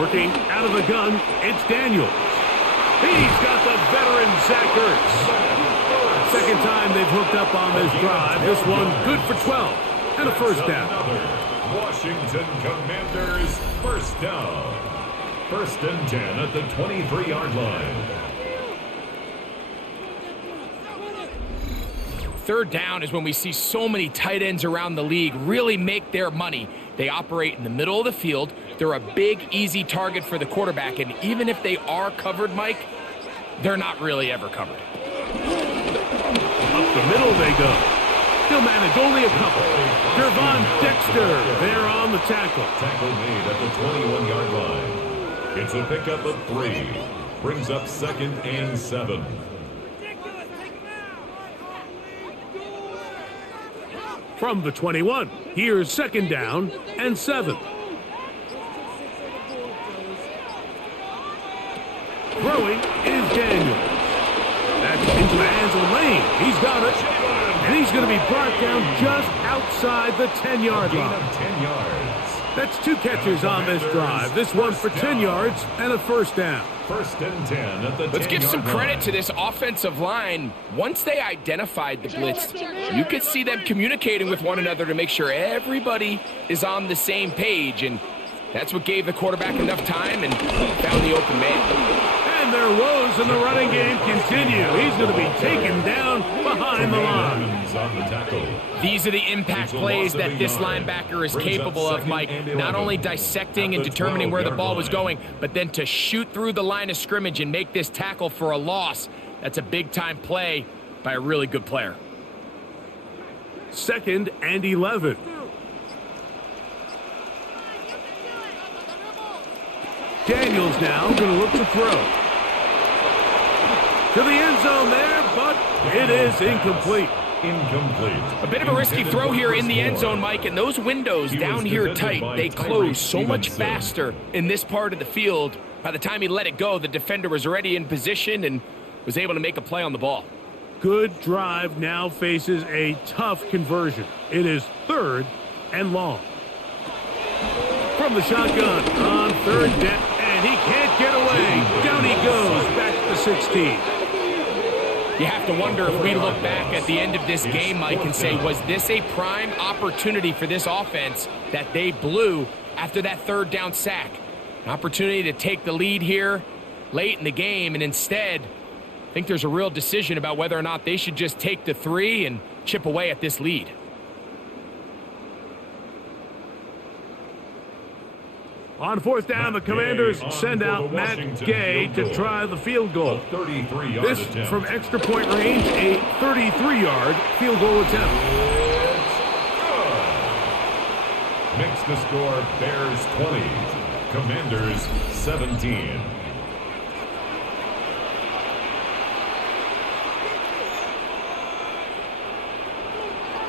Working out of the gun, it's Daniels. He's got the veteran Zach Ertz. 2nd time they've hooked up on this drive. This one good for 12 and a 1st down. Washington Commanders 1st down. 1st and 10 at the 23-yard line. 3rd down is when we see so many tight ends around the league really make their money. They operate in the middle of the field. They're a big, easy target for the quarterback, and even if they are covered, Mike, they're not really ever covered. Up the middle they go. He'll manage only a couple. Gervon Dexter there on the tackle. Tackle made at the 21-yard line. It's a pickup of 3. Brings up 2nd and 7. From the 21, here's 2nd down and 7. Throwing is Daniel. That's into the hands of Lane. He's got it. And he's going to be brought down just outside the 10-yard Gain line. of 10 yards. That's 2 catches on this drive. This one for 10 yards and a first down. First and 10 at the 10-yard Let's give some credit line. to this offensive line. Once they identified the blitz, you could see them communicating with one another to make sure everybody is on the same page, and that's what gave the quarterback enough time and found the open man. And their woes in the running game continue. He's going to be taken down behind the line. On the tackle. These are the impact plays that this linebacker is capable of, Mike. Not only dissecting and determining where the ball was going, but then to shoot through the line of scrimmage and make this tackle for a loss. That's a big-time play by a really good player. 2nd and 11. Daniels now going to look to throw. To the end zone there, but it is incomplete. Incomplete. A bit of a risky throw here in the end zone, Mike, and those windows down here tight, they close so much faster in this part of the field. By the time he let it go, the defender was already in position and was able to make a play on the ball. Good drive now faces a tough conversion. It is 3rd and long. From the shotgun on 3rd down, and he can't get away. Down he goes, back to 16. You have to wonder if we look back at the end of this game, Mike, and say, was this a prime opportunity for this offense that they blew after that 3rd down sack? An opportunity to take the lead here late in the game, and instead, I think there's a real decision about whether or not they should just take the 3 and chip away at this lead. On 4th down, the Commanders send out Matt Gay to try the field goal. This from extra point range, a 33-yard field goal attempt. Makes the score Bears 20, Commanders 17.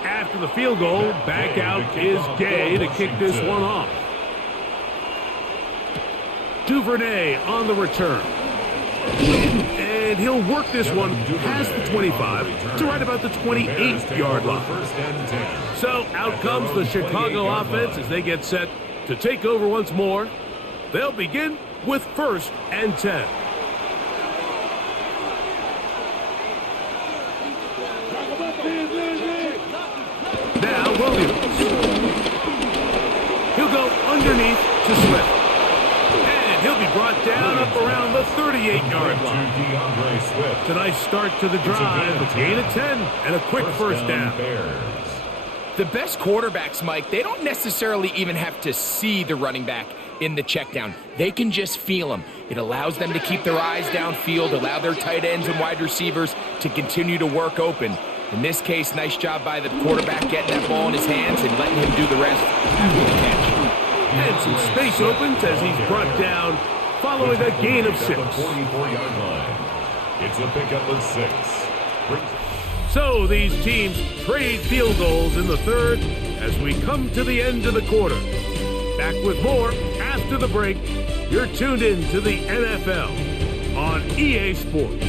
After the field goal, back out is Gay to kick this one off. Duvernay on the return. And he'll work this one past the 25 to right about the 28-yard line. So out comes the Chicago offense as they get set to take over once more. They'll begin with 1st and 10. Now Williams. He'll go underneath to Swift. He'll be brought down up around the 38-yard line. It's a nice start to the drive. A gain of 10 and a quick first down. The best quarterbacks, Mike, they don't necessarily even have to see the running back in the check down. They can just feel him. It allows them to keep their eyes downfield, allow their tight ends and wide receivers to continue to work open. In this case, nice job by the quarterback getting that ball in his hands and letting him do the rest after the catch. And some space opens as he's brought down following a gain of 6. 44-yard line. It's a pickup of 6. So these teams trade field goals in the 3rd as we come to the end of the quarter. Back with more after the break. You're tuned in to the NFL on EA Sports.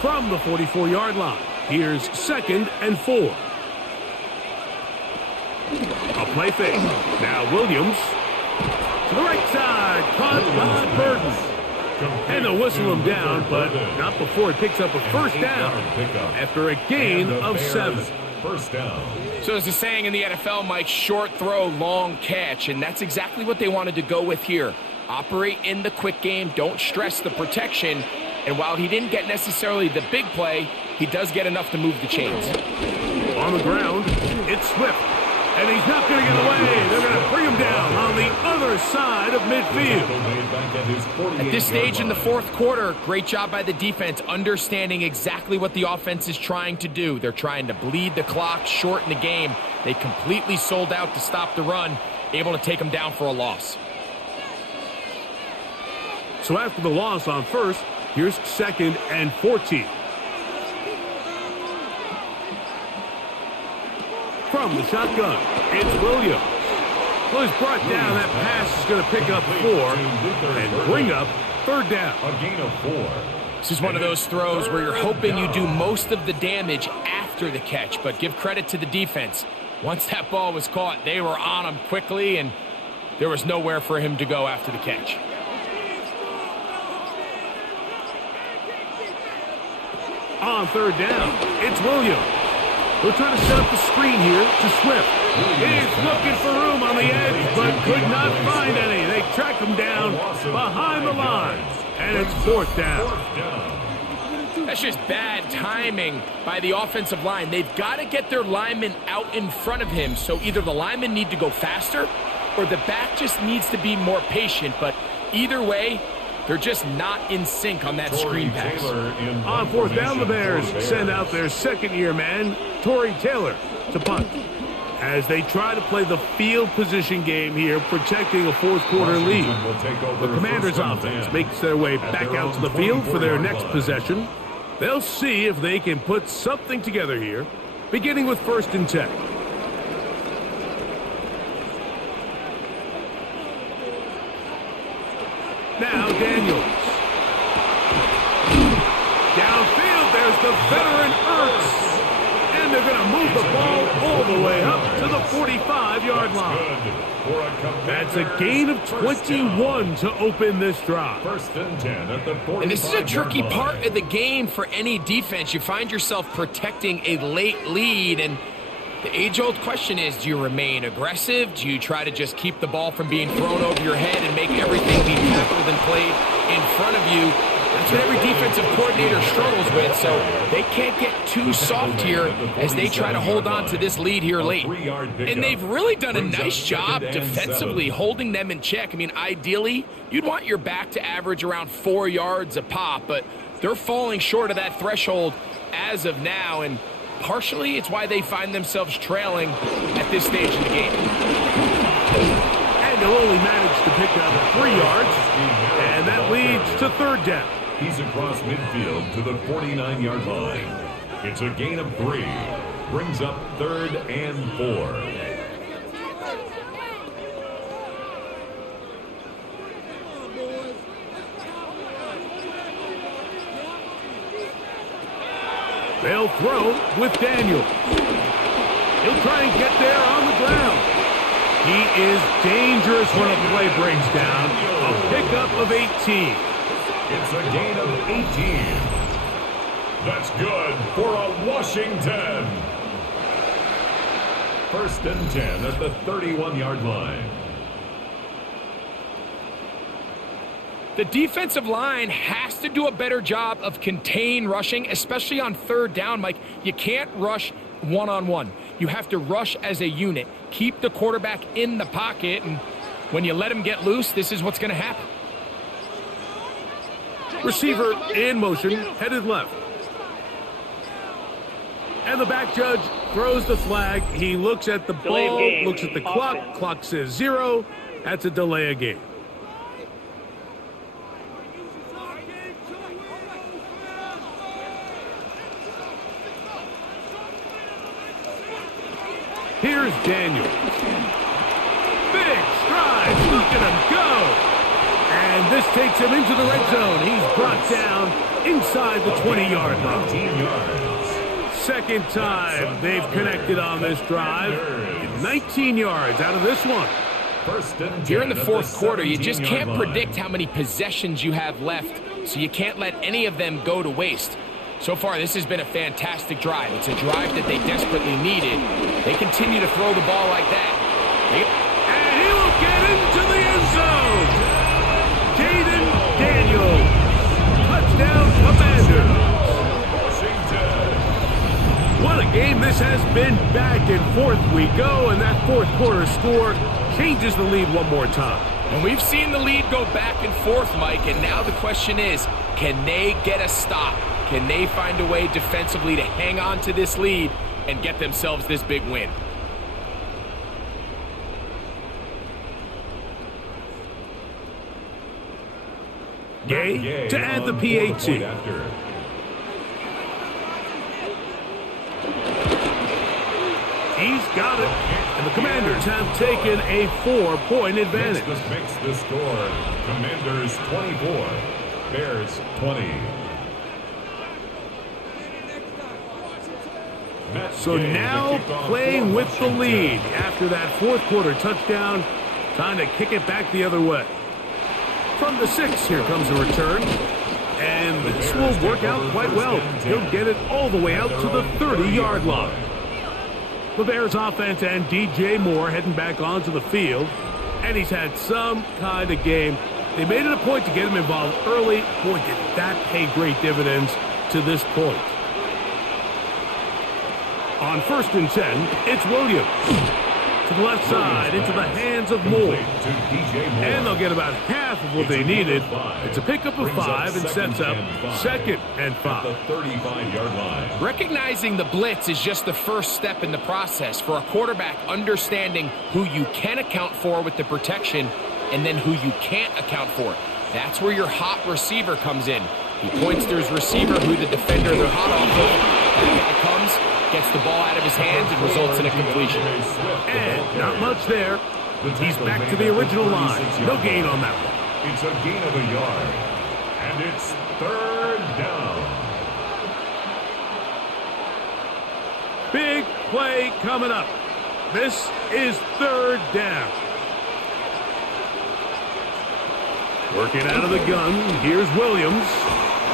From the 44-yard line, here's 2nd and 4. A play fake. Now Williams to the right side, caught by Burton. And they'll whistle him down, but not before he picks up a first down after a gain of 7. First down. So there's a saying in the NFL, Mike, short throw, long catch, and that's exactly what they wanted to go with here. Operate in the quick game, don't stress the protection. And while he didn't get necessarily the big play, he does get enough to move the chains. On the ground, it's Swift. And he's not going to get away. They're going to bring him down on the other side of midfield. At this stage in the 4th quarter, great job by the defense, understanding exactly what the offense is trying to do. They're trying to bleed the clock, shorten the game. They completely sold out to stop the run, able to take them down for a loss. So after the loss on 1st, here's 2nd and 14. From the shotgun, it's Williams. Well, he's brought down. That pass is going to pick up 4 and bring up third down. A gain of 4. This is one of those throws where you're hoping you do most of the damage after the catch, but give credit to the defense. Once that ball was caught, they were on him quickly, and there was nowhere for him to go after the catch. On third down, it's Williams. They'll try to set up the screen here to Swift. He's looking for room on the edge, but could not find any. They track him down behind the line, and it's fourth down. That's just bad timing by the offensive line. They've got to get their linemen out in front of him, so either the linemen need to go faster or the back just needs to be more patient, but either way, they're just not in sync on that screen pass. On fourth down, the Bears send out their second-year man, Tory Taylor, to punt. As they try to play the field position game here, protecting a fourth-quarter lead. The Commanders' offense makes their way back out to the field for their next possession. They'll see if they can put something together here, beginning with 1st and 10. Now Daniels. Downfield, there's the veteran Ertz. And they're going to move the ball all the way up to the 45-yard line. That's a gain of 21 to open this drive. 1st and 10 at the 45. And this is a tricky part of the game for any defense. You find yourself protecting a late lead, and the age-old question is, do you remain aggressive? Do you try to just keep the ball from being thrown over your head and make everything be tackled and played in front of you? That's what every defensive coordinator struggles with, so they can't get too soft here as they try to hold on to this lead here late. And they've really done a nice job defensively holding them in check. I mean, ideally, you'd want your back to average around 4 yards a pop, but they're falling short of that threshold as of now, and partially it's why they find themselves trailing at this stage in the game. And they'll only manage to pick up 3 yards, and that leads to third down. He's across midfield to the 49-yard line. It's a gain of 3. Brings up 3rd and 4. They'll throw with Daniels. He'll try and get there on the ground. He is dangerous when a play breaks down. A pickup of 18. It's a gain of 18. That's good for a Washington. 1st and 10 at the 31-yard line. The defensive line has to do a better job of contain rushing, especially on third down, Mike. You can't rush one-on-one. You have to rush as a unit. Keep the quarterback in the pocket, and when you let him get loose, this is what's going to happen. Receiver in motion, headed left. And the back judge throws the flag. He looks at the ball, looks at the clock. Clock says 0. That's a delay of game. Here's Daniels. Big stride. Look at him go. And this takes him into the red zone. He's brought down inside the 20-yard line. 19 yards. Second time they've connected on this drive. 19 yards out of this one. 1st and 10 Here in the fourth quarter, you just 17-yard can't line. predict how many possessions you have left, so you can't let any of them go to waste. So far, this has been a fantastic drive. It's a drive that they desperately needed. They continue to throw the ball like that. And he will get into the end zone. Jaden Daniels. Touchdown, Commanders. What a game this has been. Back and forth we go, and that fourth quarter score changes the lead one more time. And we've seen the lead go back and forth, Mike, and now the question is, can they get a stop? Can they find a way defensively to hang on to this lead and get themselves this big win? Gay to add the PAT. He's got it. And the Commanders have taken a 4-point advantage. Makes the score. Commanders 24, Bears 20. So now playing with the lead after that fourth quarter touchdown, time to kick it back the other way. From the 6, here comes a return. And this will work out quite well. He'll get it all the way out to the 30-yard line. The Bears offense and DJ Moore heading back onto the field. And he's had some kind of game. They made it a point to get him involved early. Boy, did that pay great dividends to this point. On 1st and 10, it's Williams. To the left side, into the hands of Moore. And they'll get about half of what they needed. It's a pickup of 5 and sets up 2nd and 5. 35-yard line. Recognizing the blitz is just the first step in the process for a quarterback understanding who you can account for with the protection and then who you can't account for. That's where your hot receiver comes in. He points to his receiver who the defender they're hot off of. That guy comes, gets the ball out of his hands, and results in a completion. And not much there. He's back to the original line. No gain on that one. It's a gain of a yard. And it's 3rd down. Big play coming up. This is 3rd down. Working out of the gun, here's Williams.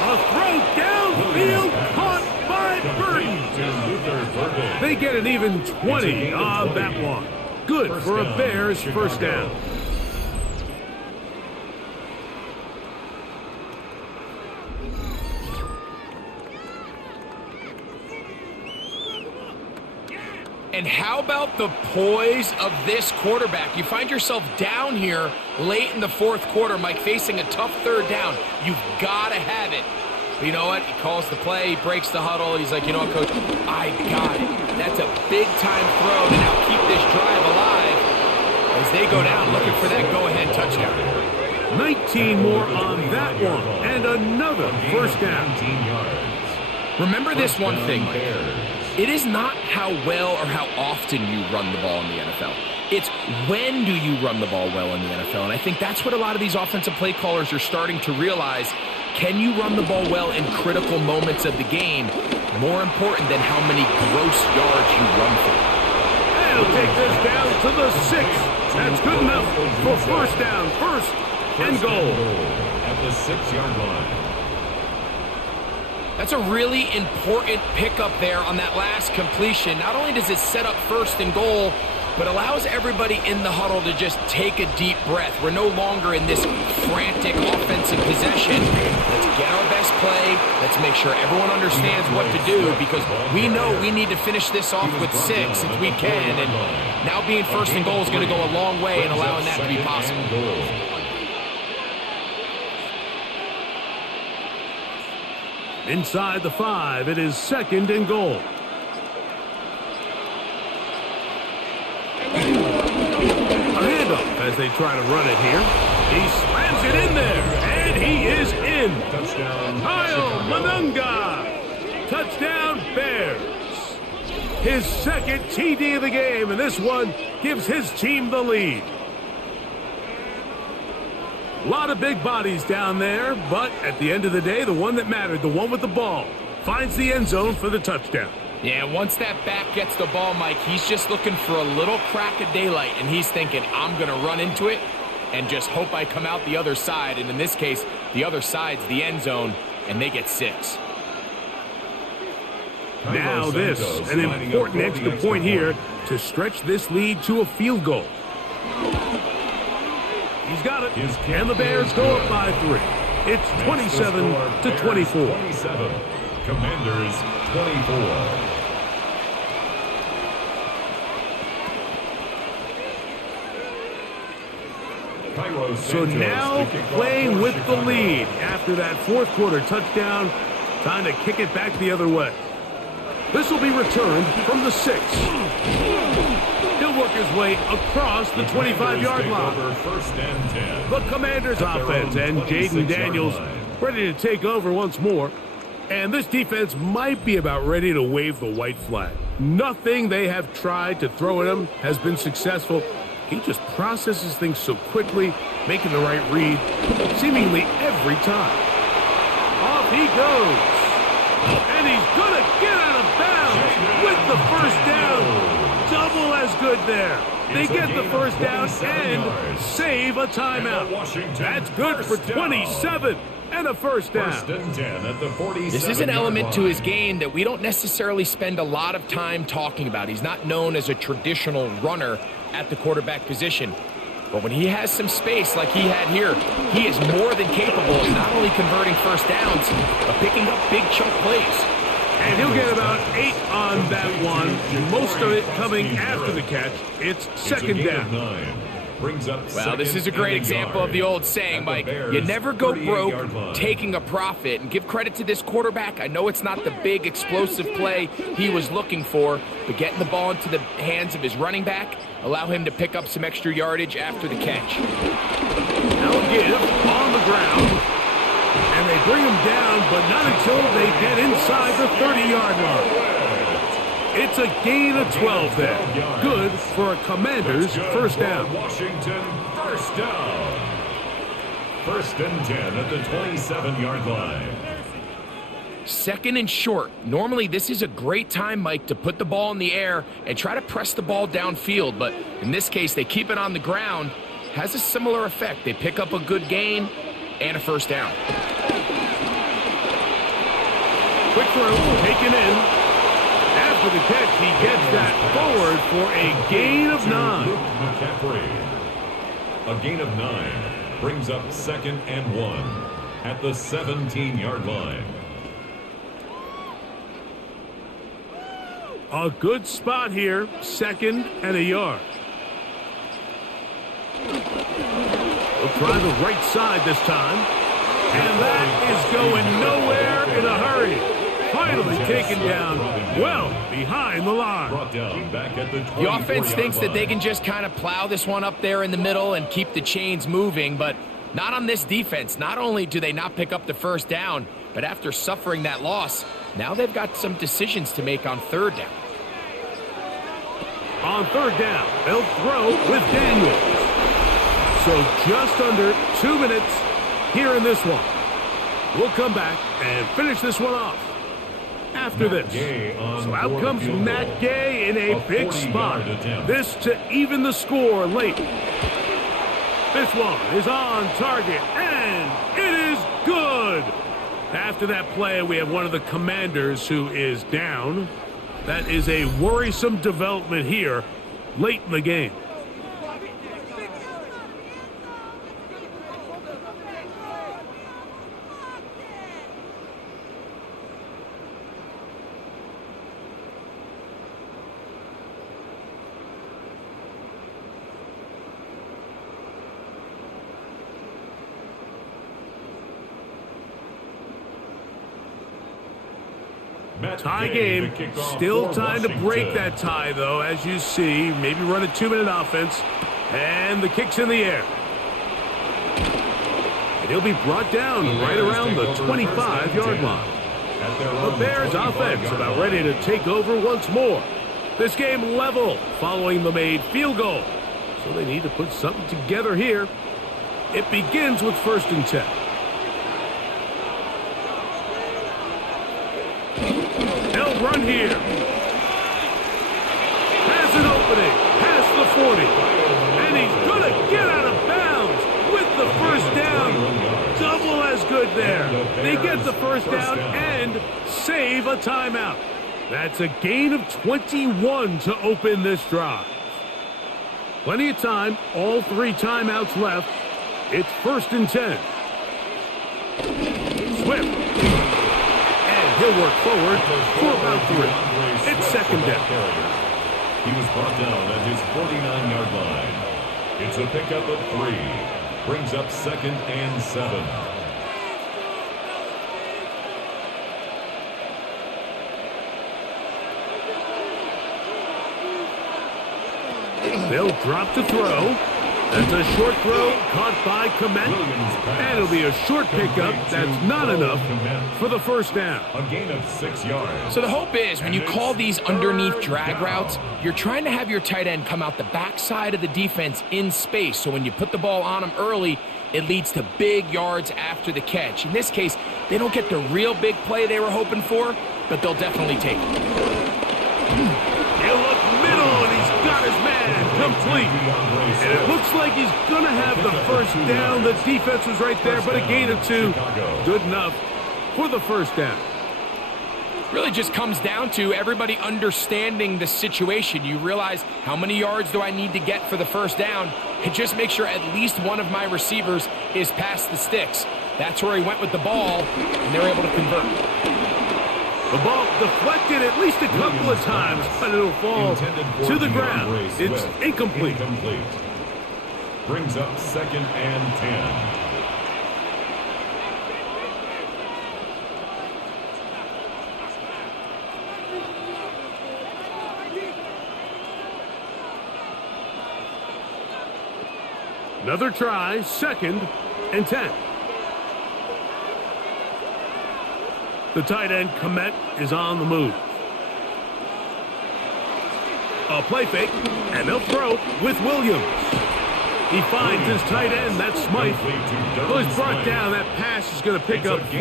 A throw downfield, caught by Burton. They get an even 20 on that one. Good for a Bears first down. And how about the poise of this quarterback? You find yourself down here late in the 4th quarter, Mike, facing a tough 3rd down. You've got to have it. But you know what? He calls the play, he breaks the huddle. He's like, you know what, Coach? I got it. That's a big-time throw to now keep this drive alive as they go down looking for that go-ahead touchdown. 19 more on that one, and another first down. Remember this one thing, Mike. It is not how well or how often you run the ball in the NFL. It's when do you run the ball well in the NFL. And I think that's what a lot of these offensive play callers are starting to realize. Can you run the ball well in critical moments of the game? More important than how many gross yards you run for. And he'll take this down to the 6. That's good enough for first down. First and goal. At the 6-yard line. That's a really important pickup there on that last completion. Not only does it set up 1st and goal, but allows everybody in the huddle to just take a deep breath. We're no longer in this frantic offensive possession. Let's get our best play. Let's make sure everyone understands what to do because we know we need to finish this off with 6 if we can. And now being 1st and goal is going to go a long way in allowing that to be possible. Inside the 5, it is 2nd and goal. A handoff as they try to run it here. He slams it in there, and he is in. Touchdown, Kyle Manunga. Touchdown, Bears. His 2nd TD of the game, and this one gives his team the lead. A lot of big bodies down there, but at the end of the day, the one that mattered, the one with the ball, finds the end zone for the touchdown. Yeah, once that back gets the ball, Mike, he's just looking for a little crack of daylight, and he's thinking, I'm going to run into it and just hope I come out the other side. And in this case, the other side's the end zone, and they get 6. Now this, an important extra point here to stretch this lead to a field goal. He's got it, and the Bears go up by 3. It's 27-24. 27. Commanders 24. So now playing with the lead after that 4th quarter touchdown, time to kick it back the other way. This will be returned from the 6. He'll work his way across the 25-yard line. First and 10. The Commanders offense and Jaden Daniels ready to take over once more. And this defense might be about ready to wave the white flag. Nothing they have tried to throw at him has been successful. He just processes things so quickly, making the right read seemingly every time. Off he goes. And he's going to get out of bounds with the first down. Double as good there. They get the first down and save a timeout. That's good for 27 and a first down. First and 10 at the 47. This is an element to his game that we don't necessarily spend a lot of time talking about. He's not known as a traditional runner at the quarterback position. But when he has some space like he had here, he is more than capable of not only converting first downs, but picking up big chunk plays. And he'll get about 8 on that one, most of it coming after the catch. It's second down. Well, this is a great example of the old saying, Mike. You never go broke taking a profit. And give credit to this quarterback. I know it's not the big explosive play he was looking for, but getting the ball into the hands of his running back, allow him to pick up some extra yardage after the catch. Now give on the ground. And they bring him down, but not until they get inside the 30-yard line. It's a gain of 12 there. Good for a Commanders first down. Washington first down. First and 10 at the 27-yard line. Second and short. Normally, this is a great time, Mike, to put the ball in the air and try to press the ball downfield. But in this case, they keep it on the ground. Has a similar effect. They pick up a good gain and a first down. Quick throw, taken in. After the catch, he gets that forward for a gain of 9. A gain of 9 brings up second and 1 at the 17-yard line. A good spot here, second and a yard. We'll try the right side this time. And that is going nowhere in a hurry. Finally taken down well behind the line. The offense thinks that they can just kind of plow this one up there in the middle and keep the chains moving, but not on this defense. Not only do they not pick up the first down, but after suffering that loss, now they've got some decisions to make on third down. On third down, they'll throw with Daniels. So just under 2 minutes here in this one. We'll come back and finish this one off after this. So out comes Matt Gay in a big spot. This to even the score late. This one is on target, and it is good. After that play, we have one of the Commanders who is down. That is a worrisome development here late in the game. Tie game. Still time to break that tie, though, as you see. Maybe run a 2-minute offense. And the kick's in the air. And he'll be brought down right around the 25-yard line. The Bears offense about ready to take over once more. This game level following the made field goal. So they need to put something together here. It begins with first and 10. They'll run here. Has an opening. Past the 40. And he's going to get out of bounds with the first down. Double as good there. They get the first down and save a timeout. That's a gain of 21 to open this drive. Plenty of time. All 3 timeouts left. It's first and 10. Swift. He'll work forward for about 3. It's second down. He was brought down at his 49-yard line. It's a pickup of 3. Brings up second and 7. They'll drop to throw. That's a short throw caught by Komet, and it'll be a short pickup. That's not enough for the first down. A gain of 6 yards. So the hope is when you call these underneath drag routes, you're trying to have your tight end come out the backside of the defense in space. So when you put the ball on him early, it leads to big yards after the catch. In this case, they don't get the real big play they were hoping for, but they'll definitely take it. He'll look middle, and he's got his man complete. And it looks like he's going to have the first down. The defense was right there, but a gain of 2. Good enough for the first down. Really just comes down to everybody understanding the situation. You realize how many yards do I need to get for the first down, and just make sure at least one of my receivers is past the sticks. That's where he went with the ball, and they're able to convert. The ball deflected at least a couple of times, but it'll fall to the ground. It's incomplete. Brings up 2nd and 10. Another try, 2nd and 10. The tight end, Komet, is on the move. A play fake, and they'll throw with Williams. He finds his tight end, that's Smythe. Well, he's brought down. That pass is going to pick up 4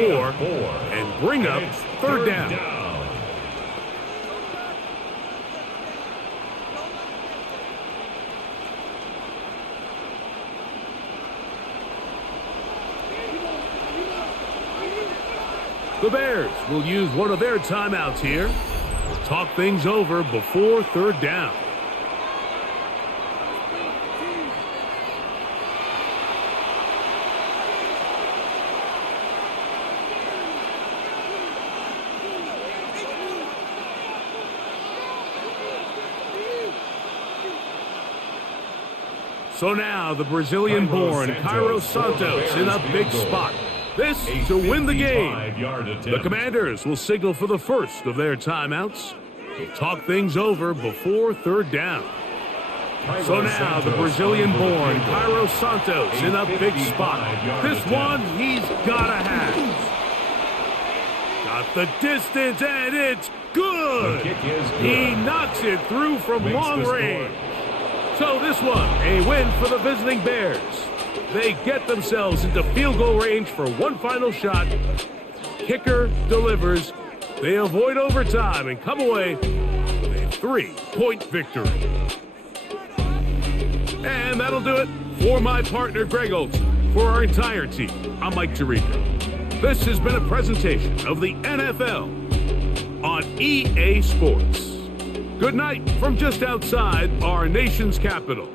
and bring up 3rd down. The Bears will use one of their timeouts here. We'll talk things over before 3rd down. So now the Brazilian-born Cairo Santos in a big spot. This to win the game. The Commanders will signal for the first of their timeouts. We'll talk things over before 3rd down. So now the Brazilian-born Cairo Santos in a big spot. This one he's got to have. Got the distance, and it's good. He knocks it through from long range. So this one, a win for the visiting Bears. They get themselves into field goal range for one final shot. Kicker delivers. They avoid overtime and come away with a 3-point victory. And that'll do it for my partner, Greg Olson. For our entire team, I'm Mike Tirico. This has been a presentation of the NFL on EA Sports. Good night from just outside our nation's capital.